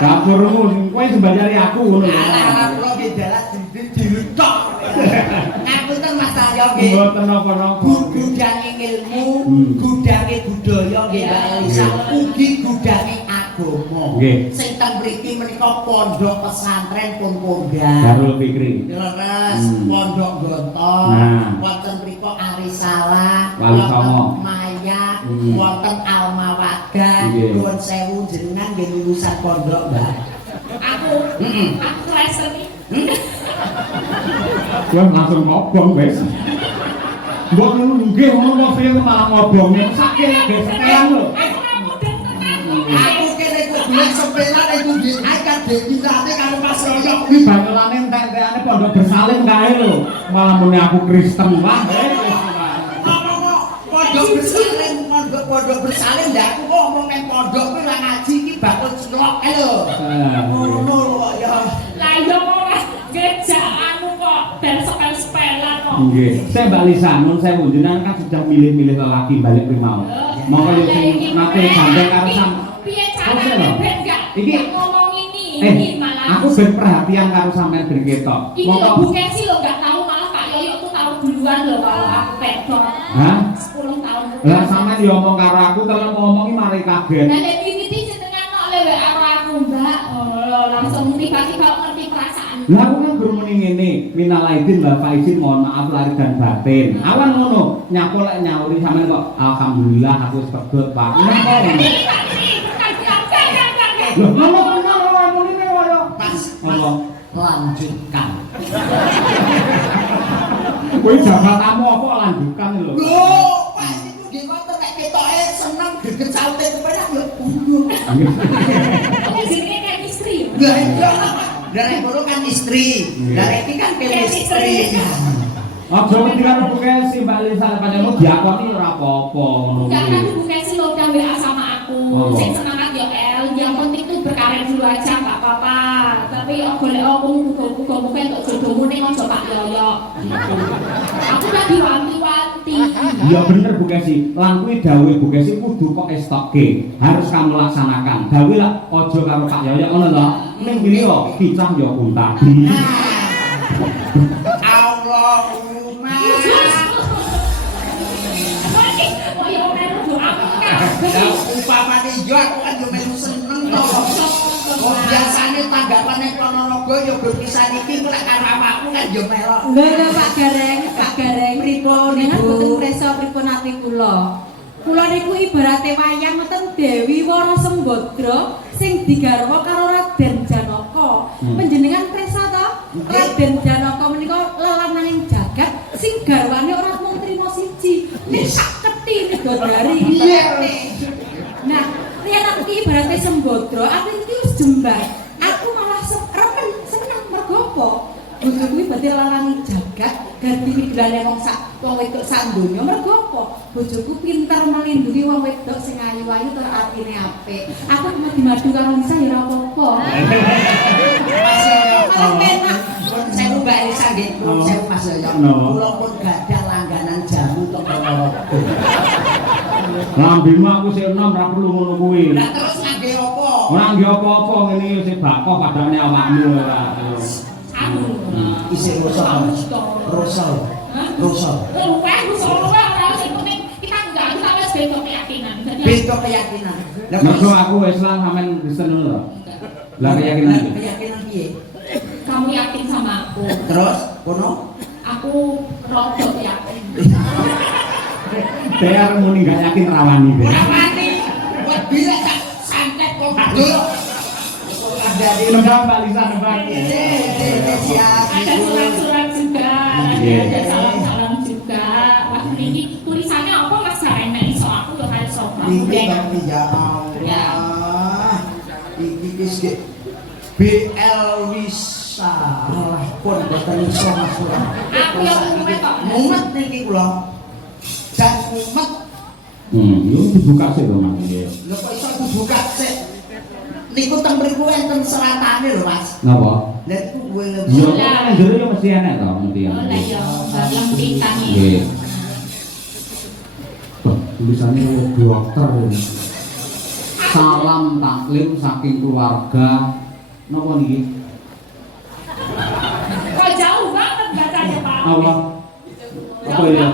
Dapurmu sing kowe sembayari aku ngono. Alah kula nggih dalas dirutok. Ngapunten Mas Cahyo nggih. Mboten napa-napa. Gudange ilmu, gudange budaya nggih Mbak Elisa, ugi gudange agama. Nggih. Sing teng mriki menika pondok pesantren pun pondok. Darul Fikri. Leres pondok Gontong, Nah. wonten mriku Arisalah, Wali Songo. Maya, wonten Almawaga, Nggih. nuwun sewu jenengan nggih lulusan pondok, Mbak. Aku resen. Wah langsung ngobong wis. Mbok ngono nggih ngono sing malah ngobong. Sakit ge setelan lho. Aku ora mudeng tenan. Aku kene kok golek sepelan itu di akan dekirane karo Mas Yoyo. Iki bakelane entek-entekane pondok bersalin kae lho. Malah muni aku Kristen. Wah, wis. Apa kok pondok bersalin ndak aku kok ngomong nang pondok kuwi ora ngaji iki bakul celok ae lho. Ngono kok ya. Lah iya ora gejak anu kok ben sepel-sepelan kok. Nggih. Saya Mbak Lisa, nun saya jenengan kan sudah milih-milih lelaki balik primau. Monggo yo sing nate gandeng karo sam. Piye carane ben gak Iki- ngomong ini malah. Aku ben perhatian karo sampean ben ketok. Iki lho Bu Kesi lho gak tahu malah Pak Yoyo tuh tahu duluan lho kalau aku pedot. Hah? 10 tahun. Lah sampean yo ngomong karo aku terus ngomongi mari kaget. Nah nek iki jenengan kok lewe karo aku Mbak. Oh, langsung tiba-tiba ngerti perasaan. Lah aku kan guru muni ngene, minal aidin Bapak izin mohon maaf lahir dan batin. Awan ngono, nyapo lek nyauri sampean kok alhamdulillah aku wis pedhot Pak. Napa ngono? Loh, ngomong bener ora muni wae. Mas, Ngomong. lanjutkan. Kowe jabatanmu apa lanjutkan lho. Lho, Mas itu nggih ngoten nek ketoke seneng geget saute kepenak yo undung. Ini jenenge kan istri. Lah iya. Dari kono kan istri. Dari iki kan chemistry. Aja wedi karo buke si Mbak Lisa panjenengan diakoni ora apa-apa ngono Enggak kuwi. kan Bu Kesi lo udah WA sama aku. Oh. Sing semangat ya El, yang penting tuh berkarir dulu aja enggak apa-apa. Tapi golek aku muga-muga mungkin untuk jodohmu ning aja Pak Yoyo. Gitu. Aku udah diwanti-wanti. Ya bener Bu Kesi, lan kuwi dawuh Bu Kesi kudu kok estokke. Harus kamu laksanakan. Dawuh lah aja karo Pak Yoyo ngono lho. Ning kene yo kicah yo unta. Allahumma. Oh ya melu doa. Lah upamane yo aku kan yo melu seneng to. Oh biasane tanggapane Ponorogo yo berpisah iki kok karo awakmu kan yo melok. Lho Pak Gareng pripun niku boten preso pripun ati kula. Kula niku ibarate wayang ngoten Dewi Wara Sembadra sing digarwa karo Raden Janaka. Panjenengan preso to? Raden Janaka menika lelananing jagat sing garwane ora mung trima siji, nek sak kethi midodari. Iya. Nah, riyen aku iki ibarate Sembadra, aku iki wis jembar. Aku malah remen seneng mergo apa? Bojoku kuwi berarti larang jagat, ganti migrane wong wedok sak donya mergo apa? Bojoku pinter melindungi wong wedok sing ayu-ayu tur atine apik. Aku madu karo Lisa ya ora apa-apa. Malah penak. Sewu Mbak Elisa nggih, sewu Mas Yoyo. No. Kula pun gadah langganan jamu tok Ponorogo. Lambemu aku sik enom ora perlu ngono kuwi. Lah terus ngangge apa? Ora nggo apa-apa ngene iki sing bako padane awakmu ora. Isih rosol. Rosol. Rosol. Ora sing penting kita wis beda keyakinan. Beda keyakinan. Lah Mergo aku Islam sampean Kristen lho. Lah keyakinan. Keyakinan piye? Kamu yakin sama aku? Terus kono? Aku rodok yakin. Biar muni gak yakin rawani deh. Rawani. Wah bila tak santet kok dulu. Jadi Semoga balisan bagi. siap. Ada surat-surat juga, ada salam-salam juga. Wah ini tulisannya apa mas Sarena iso aku tuh harus sopan. Iki tapi ya Allah. Iki wis BL Wisa. Alah pun boten iso Mas. Aku yang mumet kok. Mumet niki kula. Dan mumet Yo dibuka sih lho Mas. lho kok iso dibuka sik. Niku teng mriku enten seratane lho Mas. Napa? Lah iku kuwi Yo kan jero yo mesti enak to mesti. Oh lah yo, dalam tinta nih. Nggih. Tulisannya dokter ini. Salam taklim saking keluarga. Napa niki? Kok jauh banget bacanya Pak? Apa? Apa ya?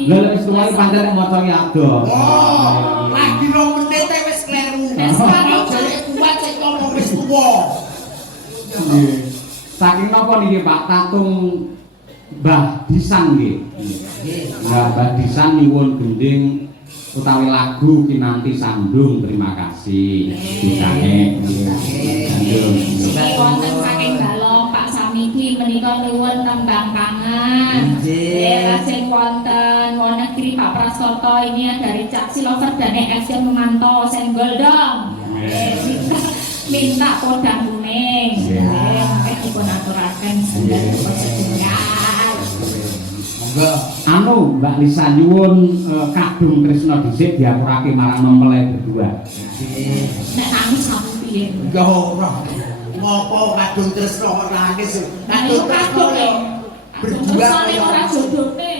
Lah lek wis tuwa pancen maca ki ado. Oh, lagi 2 menit wis kleru. Wis kleru. Jare kuat sik ngomong wis tuwa. Nggih. Saking napa niki Pak tatung Mbah Disan nggih. Nah, Mbah Disan nyuwun gending utawi lagu kinanti sandung terima kasih. Disange nggih. Sandung. Iki wonten saking balong Pak Samiki menika nuwun tembang kangen. Lajeng wonten Wonegiri Pak Prastoto ini dari Cak Silover dan Action Memanto senggol dong. Minta podang kuning. Nggih, dipun aturaken sedaya. Monggo. Anu Mbak Lisa nyuwun kadung Tresna dhisik diaturake marang mempelai berdua. Nek nangis kamu piye? Enggak ora. Ngopo kadung tresno kok nangis. Kadung tresno yo berdua Soale ora jodone.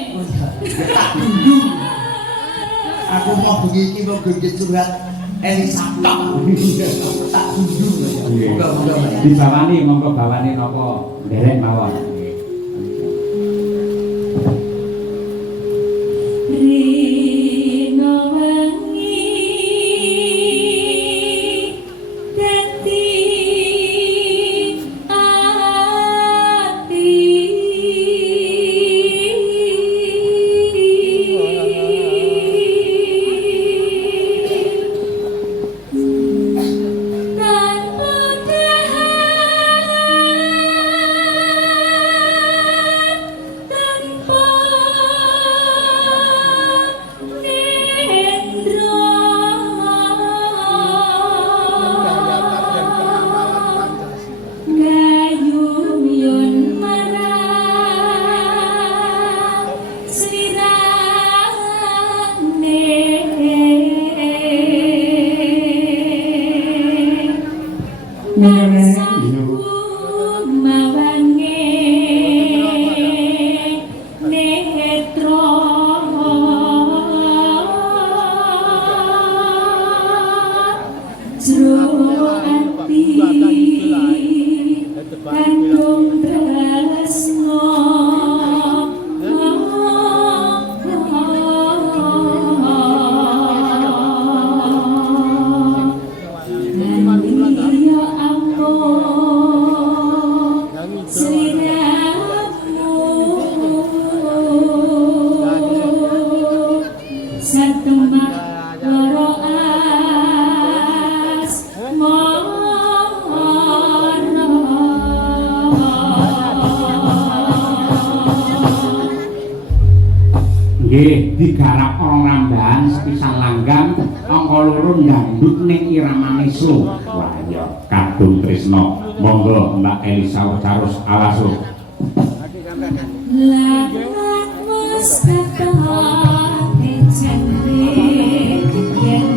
tak dulu. Aku mau bengi iki mau gede curhat Elisa tok. Tak dulu. Monggo. Dibawani monggo bawani napa nderek mawon. Rino wengi dadi ati tanpa tanpa Kandung tresno Ngandiyo ampun sliramu satemak loro Nggih, digarap orang Rambahan sepisan langgam angka loro ndandut ning iramane slow. Wah ya kadung Tresna. Monggo Mbak Elisa Carus awaso. Lan mustafa ecende yen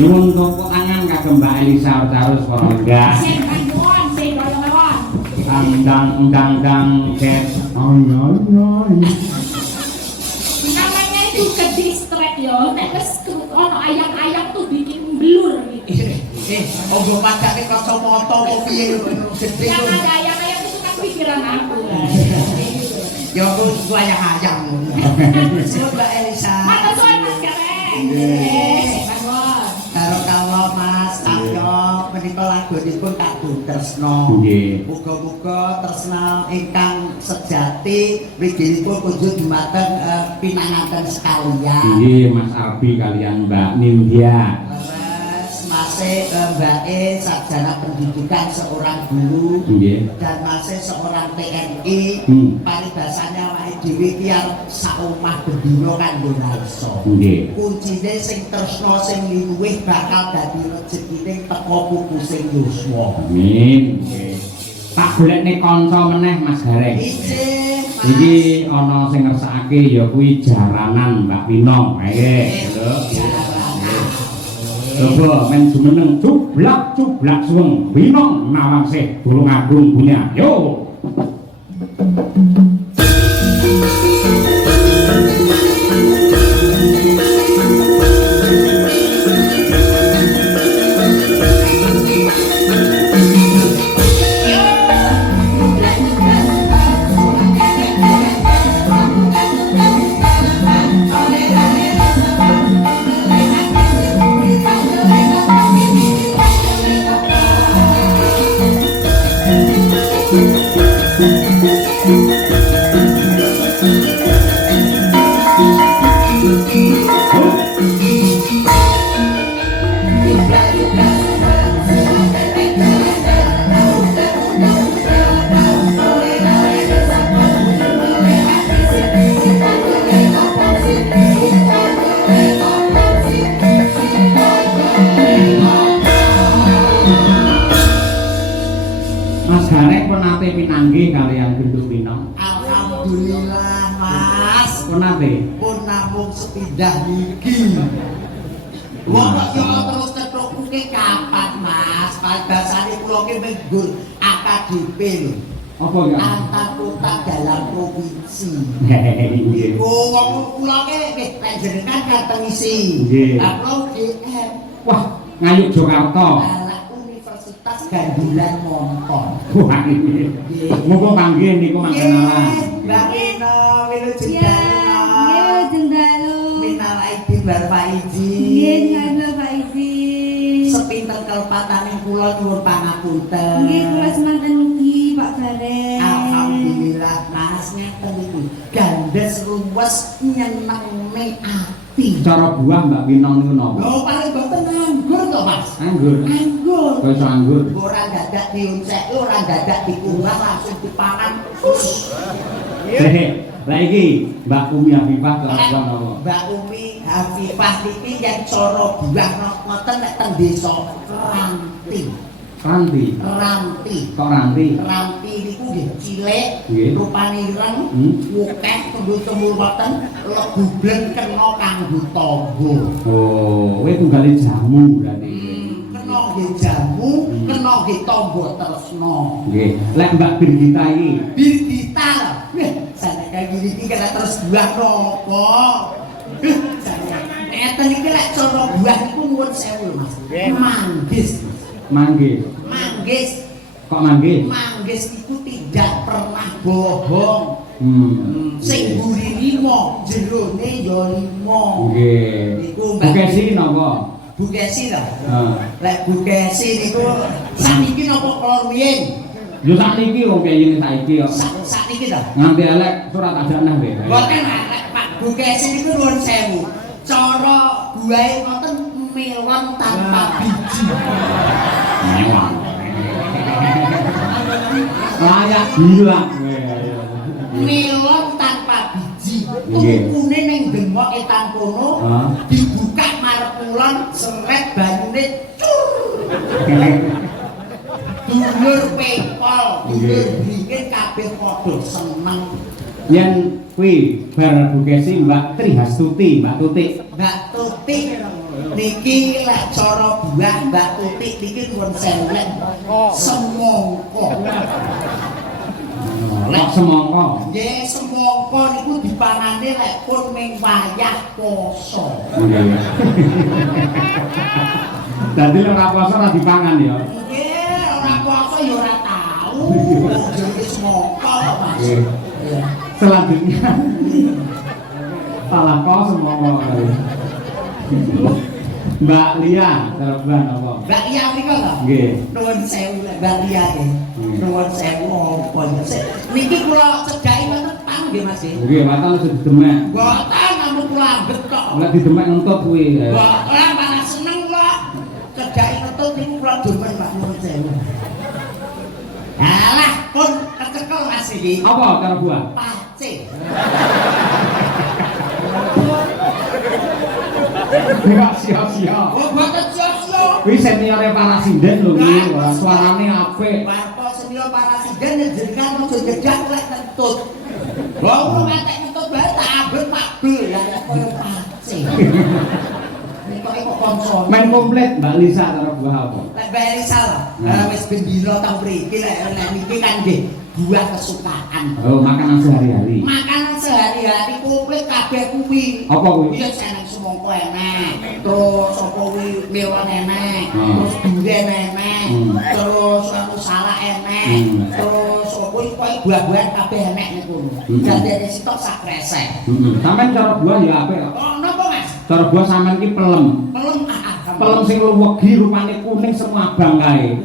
Nyuwun tepuk tangan kagem Mbak Elisa Artarus Warangga. Sing kanduan, sing kaya mawon. Dang ket. Namanya itu ke distrek yo, nek wis ono ayam-ayam tuh bikin blur gitu. Ogo padake kacamata apa piye gede. Yang ada ayam-ayam itu kan pikiran aku. Ya aku ayam-ayam. Coba Elisa. Mana soal Mas Gareng? Manggon. Karo kawula Mas Cahyo menika lagunipun Kak Tresno. Nggih. Muga-muga tresna ingkang sejati mrigilipun kunjung dumateng pinanganten sekalian. Nggih Mas Arbi kalian Mbak Nindya. Terus masih mbake sarjana pendidikan seorang guru Nggih. dan masih seorang TNI. Paribasanya awake dhewe iki arep saomah bendina kanggo ngarsa. Nggih. Kuncine sing tresna sing luwih bakal dadi rejekine teko pupu sing yuswa. Amin. Nggih. Tak golekne kanca meneh Mas Gareng. Izin Mas. Iki ana sing ngersakake ya kuwi jaranan Mbak Pinong. Ayo, lho. Coba men jumeneng cublak suweng Pinong Nawangsih Tulungagung punya. Yo. Mas Gareng pun nate pinanggih kalian gendut Pinong. Alhamdulillah Mas. Pun nate. Pun namung sepindah niki. Wong kok yo terus cetuke kapan Mas? Paribasane kula ki menggur AKDP lho. Apa ya? antar kota dalam provinsi. Nggih. Iku wong kula ke panjenengan kateng isi. Nggih. Lah kula GM. Wah, ngayuk Jakarta. Lah Universitas Gandulan Monton. Wah, ini. Mumpung panggil niku mangkenalan. Mbak Rina, wilujeng Ya, dalu. nggih jendalu. Minal aidin wal faizin. Nggih, nggih Pak Izi. Sepinten kelepataning kula nyuwun pangapunten. Nggih, kula semanten mugi Pak Gareng. Alhamdulillah Mas ngeten iki. Gandes luwes nyenengne ati. Cara buah Mbak Winong niku napa? Lho paling boten nganggur to Mas. Anggur. Anggur. Kok iso anggur? Ora dadak diuncek, ora dadak dikunggah langsung dipangan. Lah iki Mbak Umi Afifah kelakuan napa? Mbak Umi Hafifah iki yang cara buah ngoten nek teng desa Ranti. Ranti. Ranti. Kok ranti? Ranti niku nggih cilik, Nggih. rupane ireng, wukeh tembul-tembul wonten, legublen kena kanggo tangga. Oh, kowe tunggale jamu berarti. Kena nggih jamu, kena nggih tangga tresna. Nggih. Lek Mbak Birgita iki, Birgita. Wah, saneka iki kena terus buah napa? Ngeten iki lek cara buah niku nuwun sewu Mas. Manggis. manggis. Manggis. Kok manggis? Manggis itu tidak pernah bohong. Sing mburi 5, jerone ya 5. Nggih. Niku Bu Kesi napa? Bu Kesi ta? Heeh. Lek Bu Kesi niku sakniki napa kala rumiyin? Yo sakniki wong kayene saiki yo. Sakniki ta? Nganti elek surat ajanah nggih. Mboten lek Pak Bu Kesi niku nuwun sewu. Cara buahe ngoten melon tanpa biji. Mewah. Layak bilang. Melon tanpa biji. Nggih. Tukune ning demoke tan kono, dibuka marep kulon, seret banyune cur. Dulur pepol, dulur bringin kabeh padha seneng. Yen kuwi bar Bu Kesi Mbak Trihastuti, Mbak Tutik. Mbak Tutik niki lek cara buah Mbak Tutik niki nuwun sewu lek semangka. Lek semangka. Nggih, semangka niku dipangane lek pun ming wayah poso. Nggih. Dadi lek ora poso ora dipangan ya. Nggih, ora poso ya ora tau. Jenenge semangka, Mas. Nggih. Selanjutnya salah kau semangka. Mbak Lia, terbang apa? Mbak Lia mriko lho. Nggih. Nuwun sewu lek Mbak Lia nggih. Nuwun sewu apa ya. Niki kula cedhaki wonten tang nggih Mas. Nggih, watal wis didemek. Mboten namung kula ambet kok. Lek didemek ngentut kuwi. Ora malah seneng kula. Cedhaki ngentut niku kula demen Pak nuwun sewu. Alah, pun kecekel Mas iki. Apa cara buah? Pace. Enggak sia-sia. Oh, mboten sia-sia. Kuwi seniore Parasinden lho kuwi, suarane apik. Parpo senior Parasinden jenengan aja jedak lek kentut. Wong ora ngantek kentut bae tak ambet Pak Bel lah koyo pace. Kok kok konsol. Main komplit Mbak Lisa cara buah apa? Lek Mbak Elisa wis bendina tau mriki lek niki kan nggih buah kesukaan. Oh, makanan sehari-hari. Makanan sehari-hari komplit kabeh kuwi. Apa kuwi? Iya seneng semangka enek. Terus apa kuwi melon enek. Hmm. Terus duren enek. Hmm. Terus anu salak enek. Terus apa kuwi koyo buah-buahan kabeh enek niku. Hmm. Jane stok sak kresek. Sampeyan cara buah ya apik kok. Oh, napa Mas? Cara buah sampeyan ki pelem. Pelem Pelem sing luwegi rupane kuning semua abang kae.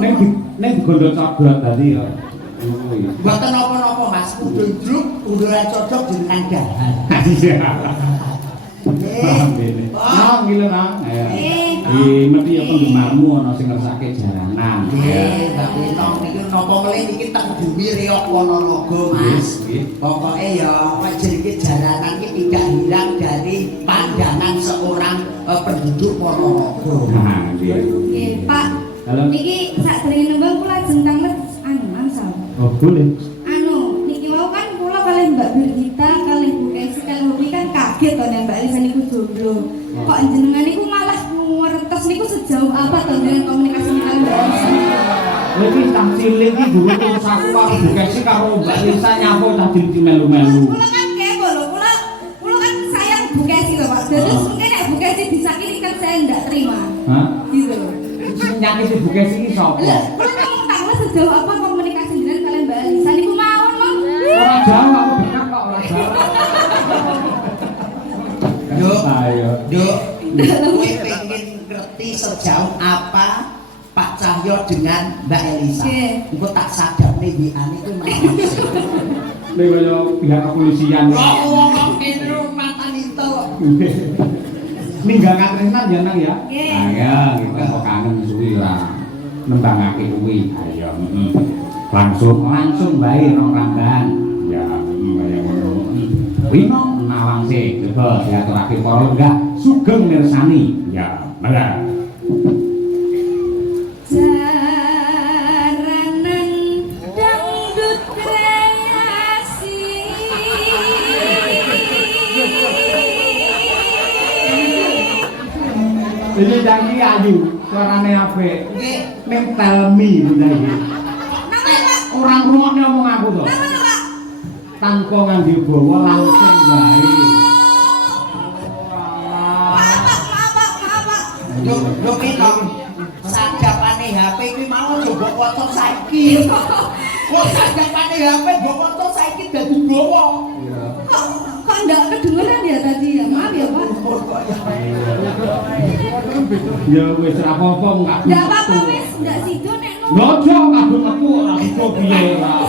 Ning digondo codot tadi ya. Kuwi. Mboten napa-napa Mas, udun druk, ora cocok jenengan dahan. Iya. Nggih. Nang ngile nang. Mesti ya penggemarmu ana sing ngersake jaranan. Nggih, Mbak Winong niki napa melih iki teng bumi Riok Ponorogo, Mas. Pokoke ya jenenge jaranan iki tidak hilang dari pandangan seorang penduduk Ponorogo. Nah, nggih. Nggih, Pak. Halo. Niki sakderenge nembang kula ajeng tanglet mansal. Oh, boleh. Niki wau kan kula kalih Mbak Birgita, kalih Bu Kesi, kalih Hobi kan kaget to nek Mbak Elisa niku jomblo. Kok jenengan niku malah ngretes niku sejauh apa to dengan komunikasi kalih Mbak Elisa? Iki saksi eling iki durung urusanku karo Bu Kesi karo Mbak Lisa nyapo tadi melu-melu. Kula kan kepo lho, kula kan sayang Bu Kesi lho Pak. Terus mungkin nek Bu Kesi disakiti kan saya enggak terima. Hah? Gitu. Sing nyakiti Bu Kesi iki sapa? Lah, kula ngomong tahu sejauh apa komunikasi jenengan kalian Mbak Lisa niku mawon lho. Ora Jawa aku bener kok ora Jawa. Yuk, Ayo. yuk, kowe pengen ngerti sejauh apa Pak Cahyo dengan Mbak Elisa. Oke. Engko tak sadap nih WA-ne ku mau. Lha kaya pihak kepolisian. Ngomong kene mantan itu. Ninggalkan Tresnan ya nang ya. Nggih. Ayo kita kok kangen suwi lah. Nembangake kuwi. Ayo, Langsung bae nang Ramban. Ya, kaya ngono. Rino nawang sih, coba diaturake para lenggah sugeng mirsani. Ya, malah. Jaranan dangdut kreasi. Ini janji ayu, suarane apik. Nggih. Ning tell me bunda iki. Orang rumahnya ngomong aku to. Tanpa nganggo bawa langsung bae. Yo kena sajapane HP kuwi mau coba foto saiki. Kok sajapane HP mbok foto saiki dadi gowo. Kok enggak kedengeran ya tadi ya? Maaf ya Pak. Ya wis ora apa-apa enggak. Enggak apa-apa wis, enggak sido nek ngono. Lojo kabeh metu ora iso piye ora.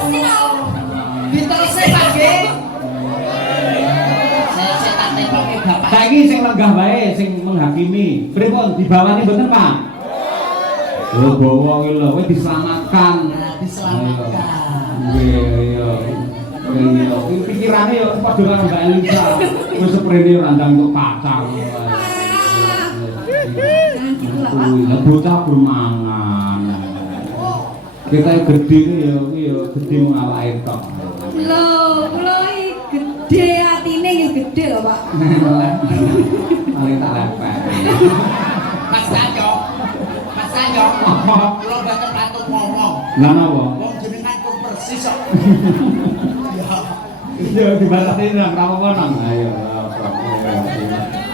Diterusé Pak nggih. Saya tak tepoke Bapak. Saiki sing lenggah wae sing menghakimi. Pripun dibawani mboten, Pak? Oh, bawa iki lho, wis diselamatkan. Nah, diselamatkan. Iya. Iya, pikirane ya padha karo Mbak Elisa. Wis seprene ora ndang untuk pacar. Jangan gitu lah Pak. Kuwi bocah bermangan. Kita gede ya, gede ngawake tok. Loh, kula iki gede atine ya gede lho Pak. Paling tak lepek. Mas Cahyo. Mas Cahyo. Apa? Kula mboten patut ngomong. Lah napa? Wong jenengan pun persis kok. Ya dibatasi nang apa nang. Ayo.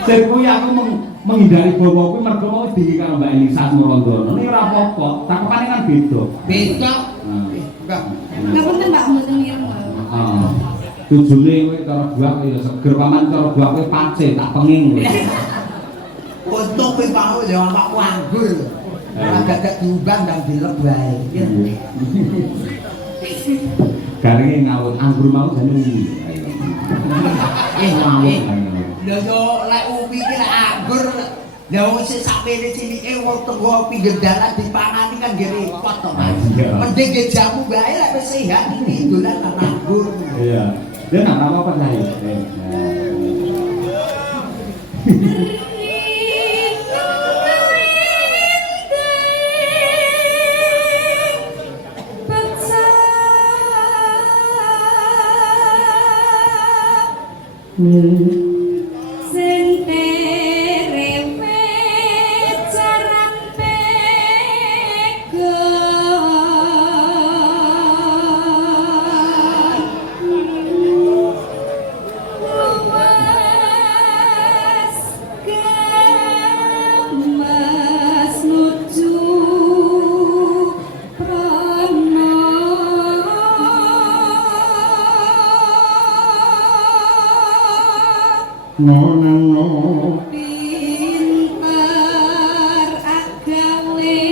Sing kuwi aku menghindari bawa kuwi mergo mau diki karo Mbak Elisa Smorondono. Ini ora apa-apa, takepane kan beda. Beda. Enggak. Nggak penting Mbak mboten ngirim. Heeh. Tujune kowe karo buah ya seger paman karo buah kowe pace tak penging kowe. Untung kowe mau ya awakku anggur. Ora gagak diumbang ndang dilep wae. Garinge ngawut anggur mau jane uwi. Ngawut. Lha yo lek uwi iki lek anggur lha wis sakmene cilike wong tenggo pinggir dalan dipangani kan nggih repot to Mas. Mending nggih jamu bae lek wis sehat iki dolan nang anggur. Iya. Ya nak apa-apa saya. Sing terewe jaran gemas nuju No. pinter agawe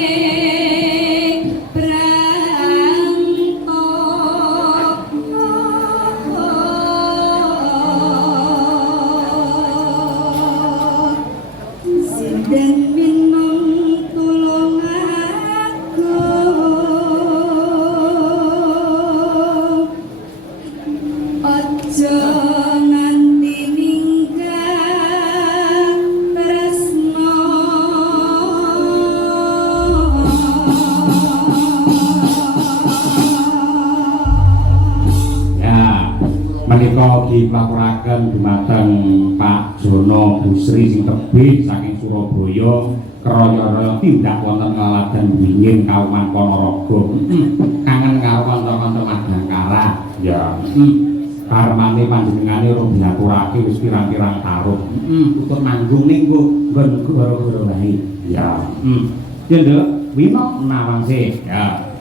branto sindang minum tulung aku ojo nganti ninggal tresno Ya. menika diplaturaken dumateng Pak Jono Busri sing tebih saking Surabaya kraya-raya tindak wonten Laladan Wingin Kauman Ponorogo. Kangen karo kanca-kanca Madangkara. Ya. Karmane panjenengane urung diaturake wis pirang-pirang taruh. Utut manggung ning nggon gara-gara wae. Ya. Ya Nduk, wino nawangse. Ya.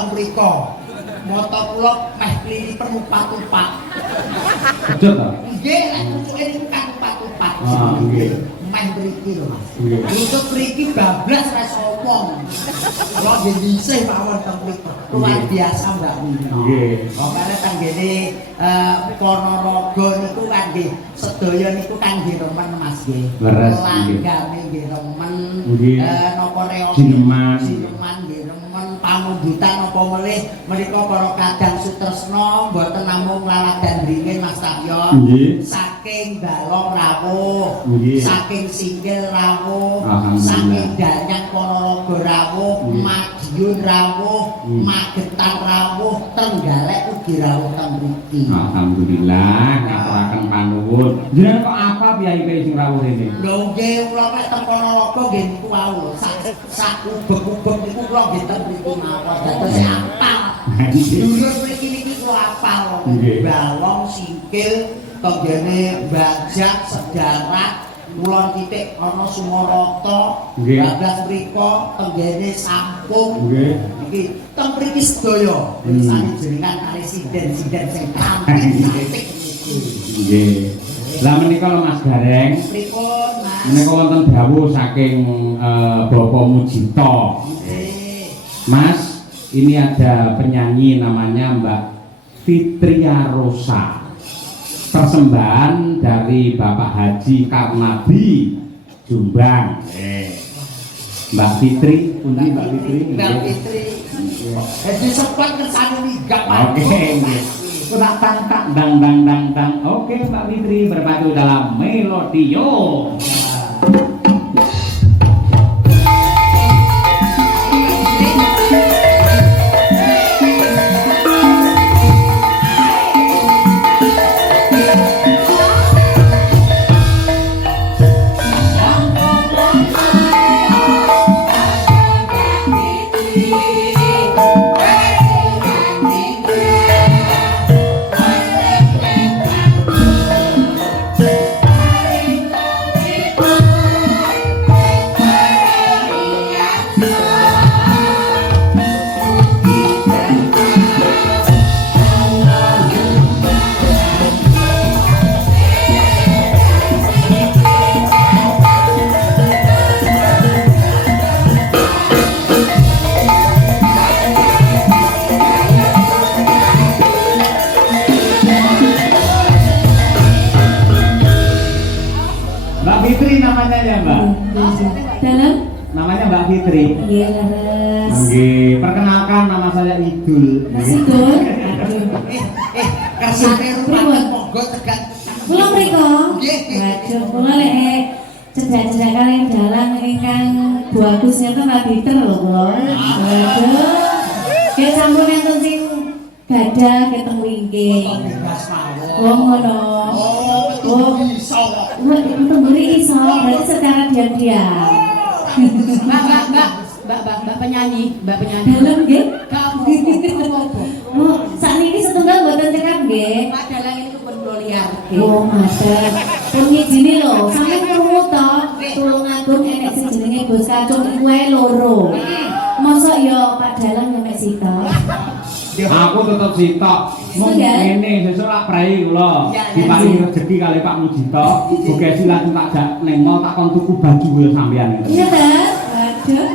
teng mriko. Moto kula meh kliripen upat-upat. Betul ta? Nggih, lek pucuke niku kan upat-upat. Ah, nggih. Meh mriki lho, Mas. Nggih. Untuk mriki bablas ra omong. Kula nggih dhisik mawon teng mriko. Luar biasa Mbak Mina. Nggih. Pokoke teng ngene Ponorogo niku kan nggih sedaya niku kan nggih remen Mas nggih. Leres nggih. Langgane nggih remen. Nggih. Napa reok Jineman. Jineman nggih remen pamundhutan apa melih menika para kadang sutresna mboten namung laladan ringin Mas Tahyon. Nggih. Saking Balong rawuh, Nggih. saking Singgil rawuh, Alhamdulillah. saking Danyang Ponorogo rawuh, Nggih. Madiun rawuh, Magetan rawuh, Trenggalek ugi rawuh teng mriki. Alhamdulillah ngaturaken panuwun. Jenengan kok apa piyai sing rawuh rene? Lho nggih kula nek teng Ponorogo nggih niku wau sak ubek-ubek niku kula nggih teng mriku mawon. Dados apal. Dulur mriki niki kula apal. Nggih. Balong Singkil tenggene Bajak Sedarat Kulon titik ana Sumarata, Nggih. bablas mriko tenggene Sampung. Nggih. Iki teng mriki sedaya tulisane jenengan residen-residen sing cantik niku. Nggih. Lah menika lho Mas Gareng, Pripun, Mas? menika wonten dawuh saking Bapak Mujito. Nggih. Mas, ini ada penyanyi namanya Mbak Fitria Rosa. Persembahan dari Bapak Haji Karnadi Jombang. Mbak Fitri, pundi Mbak Fitri? Mbak Fitri. Jadi sempat kersane migap. Oke, nggih. Kurang tak dang dang dang dang. Oke, Mbak Fitri berpadu dalam Melodio. Mbak Fitri namanya ya Mbak? Dalam? Namanya Mbak Fitri. Iya, leres. Nggih, perkenalkan nama saya Idul. Mas Idul. Kersane Pripun? rumah monggo tekan. Kula mriko. Nggih. Waduh, kula lek cedak-cedak kalian dalang ingkang Bu Agus nyata ngabiter lho kula. Waduh. Ke sampun enten sing gadah keteng wingking. Bebas mawon. Oh ngono. Oh, betul bisa. Wah, itu beri iso, berarti secara diam-diam. Mbak penyanyi. Dalam nggih? Kamu apa? Oh, sakniki setunggal mboten cekap nggih. Padahal ini pun kula liar. Oh, mater. Pun ngijini lho, sampeyan krungu to, Tulungagung enek sing jenenge Bos Kacung iku wae loro. Mosok ya Pak Dalang nek sitok. Aku tetep sitok. Mung Sudah. ngene sesuk lak prei kula. Ya, Diparingi rezeki kali Pak Mujito. Buka silat tak jak ning mall tak kon tuku baju ya sampean. Iya ta? Waduh.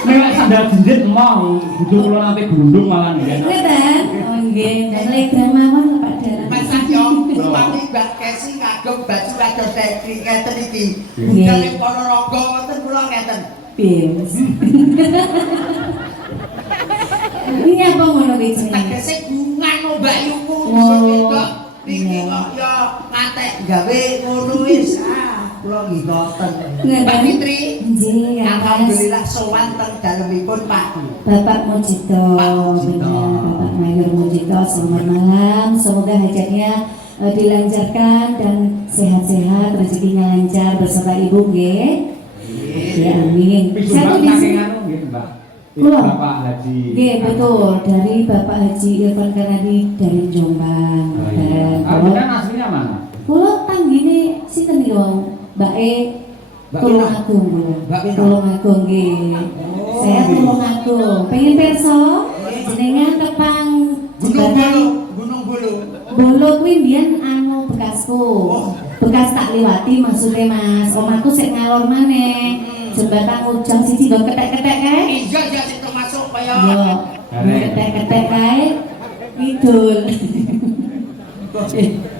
Nek sandal jinjit emong, bojo kula nanti gundung malah nggih. Iya ta? Oh nggih, telegram mawon lho Pak Dalang. Mas Sakyong, Bupati Mbak Kesi ngagem baju kados teknik ngeten iki. Nggih. Budal ing Ponorogo wonten kula ngeten. Bims. Ini apa ngono kuwi jenenge? Tegese gungan Mbak Yuku Oh, wedok. Niki iya. kok ya ngatek gawe ngono wis. Kula nggih ngoten. Mbak Fitri, Nggih, ya, Mas. alhamdulillah sowan teng dalemipun Pak. Bapak Mujito, Pak Mujito. benar Bapak Mayor Mujito, selamat malam. Semoga hajatnya dilancarkan dan sehat-sehat, rezekinya lancar beserta ibu, nggih. Ya, amin. Tapi Satu sumbang di saking sini. anu nggih, Mbak. Kula. Bapak Haji. Nggih, betul. Dari Bapak Haji Irfan Karnadi dari Jombang. Oh, iya. Dan Ah, kula- bukan aslinya mana? kula tanggine sinten niku, Mbak E Mbak Tulung Wina. Agung kula. Mbak Wina. Tulung Agung nggih. Saya tolong aku. Pengen perso? Jenengan tepang jembatan Gunung Bulu. Bolo kuwi mbiyen anu bekasku. Bekas tak liwati maksudnya Mas. Omahku sik ngalor maneh. Jembatan Ujang siji nggon ketek-ketek kae. Iya sing termasuk kaya Yo, ketek-ketek kae ngidul.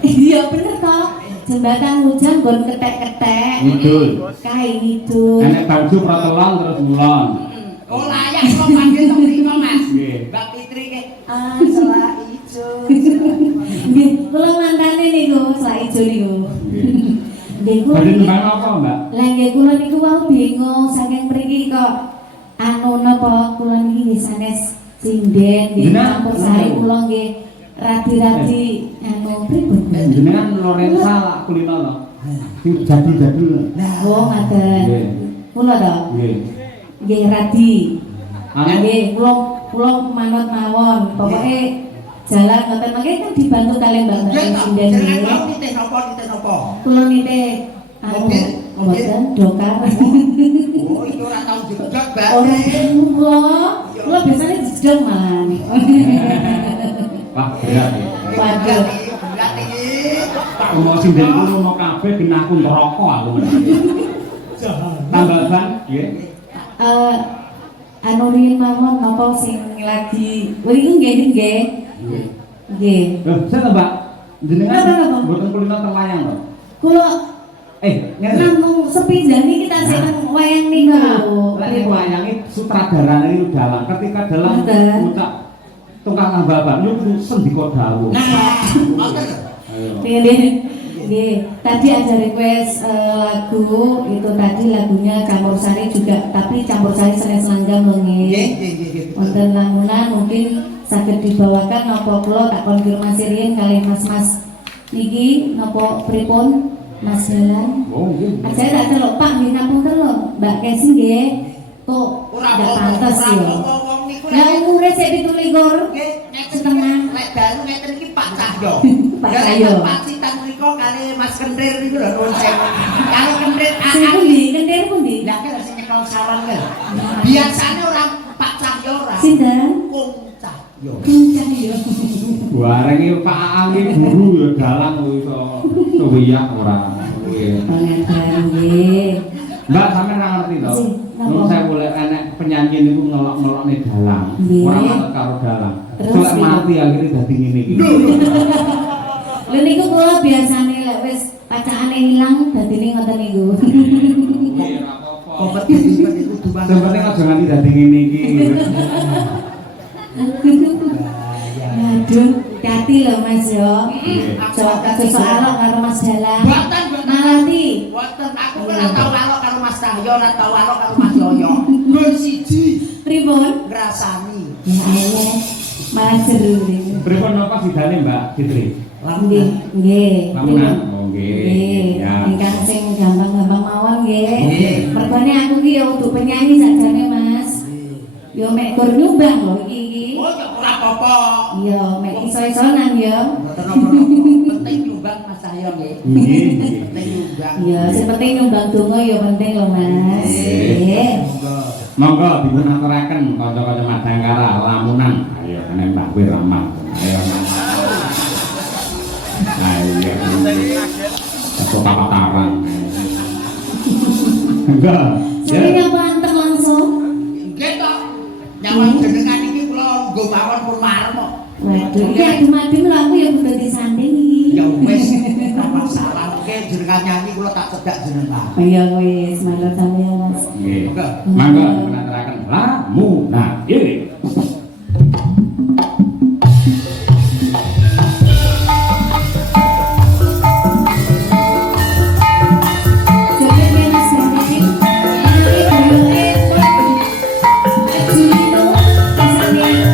Iya bener toh. Jembatan Ujang nggon ketek-ketek. Ngidul. Kae ngidul. Enek baju protelan terus mulon. oh layak kok panggil teng mriko Mas. Nggih. Mbak Fitri ke selak ijo. Nggih, kula mantane niku, sak ijo niku. Nggih, kula Badhe niki. nembang apa, Mbak? Lah nggih kula niku wau bingung saking mriki kok anu napa kula niki nggih sanes sinden nggih Jenengan- campur sari kula nggih radi-radi anu pripun. Jenengan Lorenza lak kulino to. Sing jadi-jadi. Oh, ngaten. Nggih. Kula to. Nggih. Nggih radi. Anu Nggih, kula manut mawon. Pokoke jalan ngoten mangke kan dibantu kalian Mbak Nggih Mbak to. sinden Jenengan nggih. mau nitih napa? Kula nite anu Mobil? mboten dokar. Oh, iki ora tau jeblok, Mbak. Ora kula biasanya dijedok malah. Wah, berat ya. Waduh. Berat iki. Mau sinden kulo mau kabeh genahku neraka aku. Tambah ban, nggih. Anu riyin mawon napa sing lagi wingi nggih nggih. Nggih. Nggih. Loh, saya Mbak. Jenengan Napa? mboten kulino teng layang to? Kula Ngene. namung sepi jane kita sing wayang niku. Lek wayange sutradarane itu dalang. Ketika dalang Betul. ngucap tukang nambah ban niku sendika dawuh. Nah, ngoten lho. Ayo. Nggih, tadi ada request lagu itu tadi lagunya Campur Sari juga, tapi Campur Sari Senes Langgam lho Nggih, nggih. nggih, nggih. Wonten lamunan mungkin saged dibawakan napa kula tak konfirmasi riyen kalih Mas-mas niki napa pripun Mas Jalan. Oh, nggih. Saya tak celok Pak nggih ngapunten lho, Mbak Kesi nggih. Kok Ora nggak apa-apa, pantes ora ya. apa-apa, wong niku Lah lek umure sik 17. nggih ngeten Setengah. lek dalu ngeten iki Pak Cahyo. Pak Ya, lek Cahyo. Pak Sitan mriko kali Mas Kendir niku lho nuwun sewu. Kalau Kendir Sing pundi? Kentir pundi? Lah kan sing nyekel sawan lho. Biasane ora Pak Cahyo ora. Sinten? Kung Cahyo. Kuncah yo. Bareng iki Pak Ang iki guru ya dalang kok iso kewiyak ora. Nggih. Pangaten nggih. Mbak sampean ora ngerti to? Sing, napa? Nun saya boleh enek penyanyi niku ngelok-ngelokne dalang. Nggih. Ora ngerti karo dalang. Terus Terus piye? mati akhirnya dadi ngene iki. Lha niku kula biasane lek wis pacakane ilang dadine ngoten niku. Nggih, ora apa-apa. Kompetisi niku duman. Sing penting aja nganti dadi ngene iki. Aduh, hati lho Mas yo. Nggih. Coba sesuk alok karo Mas Dalang. Boten, boten. Malati. Wonten aku ora tau alok karo Mas Cahyo, ora tau alok karo Mas Yoyo. Gur siji Pripun? ngrasani. Ya Allah. Malah seru niku. Pripun napa sidane Mbak Fitri? Nggih, nggih. Lamunan. Oh nggih. Nggih, Ya. ingkang sing gampang-gampang mawon nggih. Nggih. Mergane aku ki ya untuk penyanyi sakjane Mas. Yo mek gur nyumbang lho iki. Oh, ya ora apa-apa. Iya, mek iso-isonan ya. Mboten apa-apa. Penting nyumbang Mas Cahyo nggih. Nggih. Penting nyumbang. Iya, sing penting nyumbang donga ya penting lho Mas. Nggih. Monggo dipun aturaken kanca-kanca Madangkara Lamunan. Ayo kene Mbak Wirama. Ayo. Ayo. Aku kataran. Enggak. Ya. Sampeyan pantes langsung. Nggih to. Nyawang jenengan iki kula nggo mawon pun marem kok. Waduh, iki adem-adem lho aku ya kudu disanding iki. Ya wis, ora masalah. Oke, jenengan nyanyi kula tak cedak jenengan. Iya wis, mantap sampeyan Mas. Nggih. Monggo. Monggo dipun aturaken Lamunan. Ini. Jogetnya Mas Niki. Ini duluke Julino sampeyan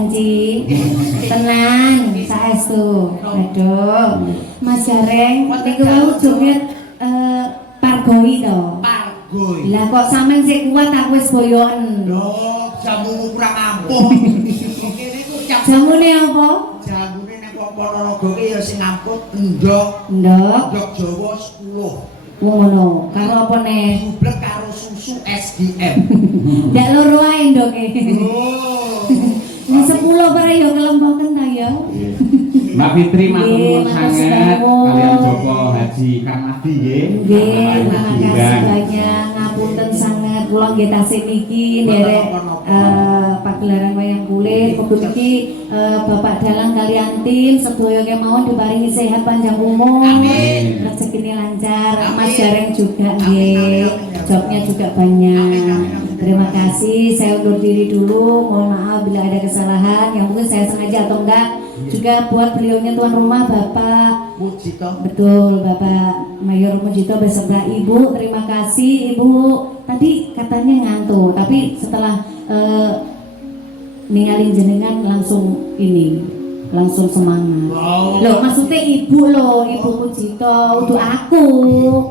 janji. Tenan, saestu. Aduh. Mas Gareng, niku wau joget pargoi to. Pargoi. Lah kok sampean sik kuat aku wis boyoken. Loh, jamu kurang ampuh. Kene ku Jamune apa? jamune nek kok Ponorogo ki ya sing amput endok. Ndok. Endok Jawa 10. Ngono. Karo apa nih? Dublek karo susu SGM. Ndak loro ae ndoke. Oh. Nek 10 bare yo kelemboken ta ya. Mbak Fitri matur Nggih, nuwun matur sanget nuwun. kalian Joko Haji Kang Adi nggih. Nggih, terima kasih Diundang. banyak. Ngapunten sangat kula nggih tasih niki nderek pagelaran wayang kulit. Kudu iki Bapak Dalang kalian tim sedaya kemawon diparingi sehat panjang umur. Amin. Rezekine lancar. Amin. Mas Gareng juga Amin, nggih. amin, amin. Jobnya juga banyak. Amin, amin, amin. Terima kasih. Saya undur diri dulu. Mohon maaf bila ada kesalahan yang mungkin saya sengaja atau enggak. Juga buat beliaunya tuan rumah Bapak Mujito. betul Bapak Mayor Mujito beserta Ibu. Terima kasih Ibu. Tadi katanya ngantuk, tapi setelah ninggalin jenengan langsung langsung semangat. Wow. Loh maksudnya Ibu Ibu Mujito untuk aku.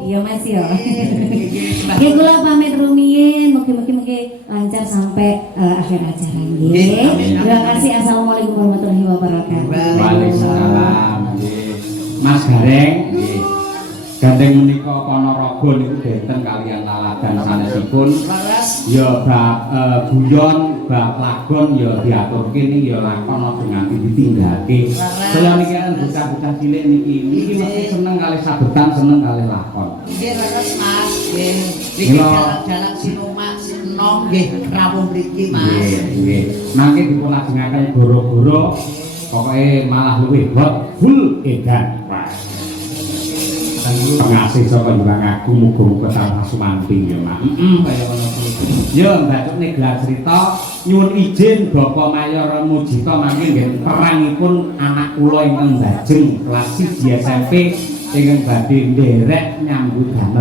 Iya Mas ya. Oke, kula pamit rumiyin, mugi-mugi lancar sampai akhir acara nggih. Amin, amin. Terima kasih. Assalamualaikum warahmatullahi wabarakatuh. Waalaikumsalam. Nggih. Mas Gareng nggih. Gandeng menika Ponorogo niku benten kalian laladan sanesipun. Laras. Ya bab guyon, bab lagon ya diaturke niki ya lakon aja nganti ditinggake. Saya niki kan bocah-bocah cilik niki mesti seneng kali sabetan, seneng kali lakon. Nggih laras Mas. Nggih. Niki Mila. jalan-jalan Sinomak Sino nggih rawuh mriki Mas. Nggih, nggih. Mangke dipulajengaken goro-goro pokoke malah luwih hot full edan. Wah. Pengasih saka Hyang Agung muga-muga tansah sumanting ya, Mak. Kaya ngono kuwi. Ya, mbacukne gelar cerita nyuwun izin Bapak Mayor Mujito mangke nggih perangipun anak kula ingkang Bajeng kelas 1 SMP ingkang badhe nderek nyambut damel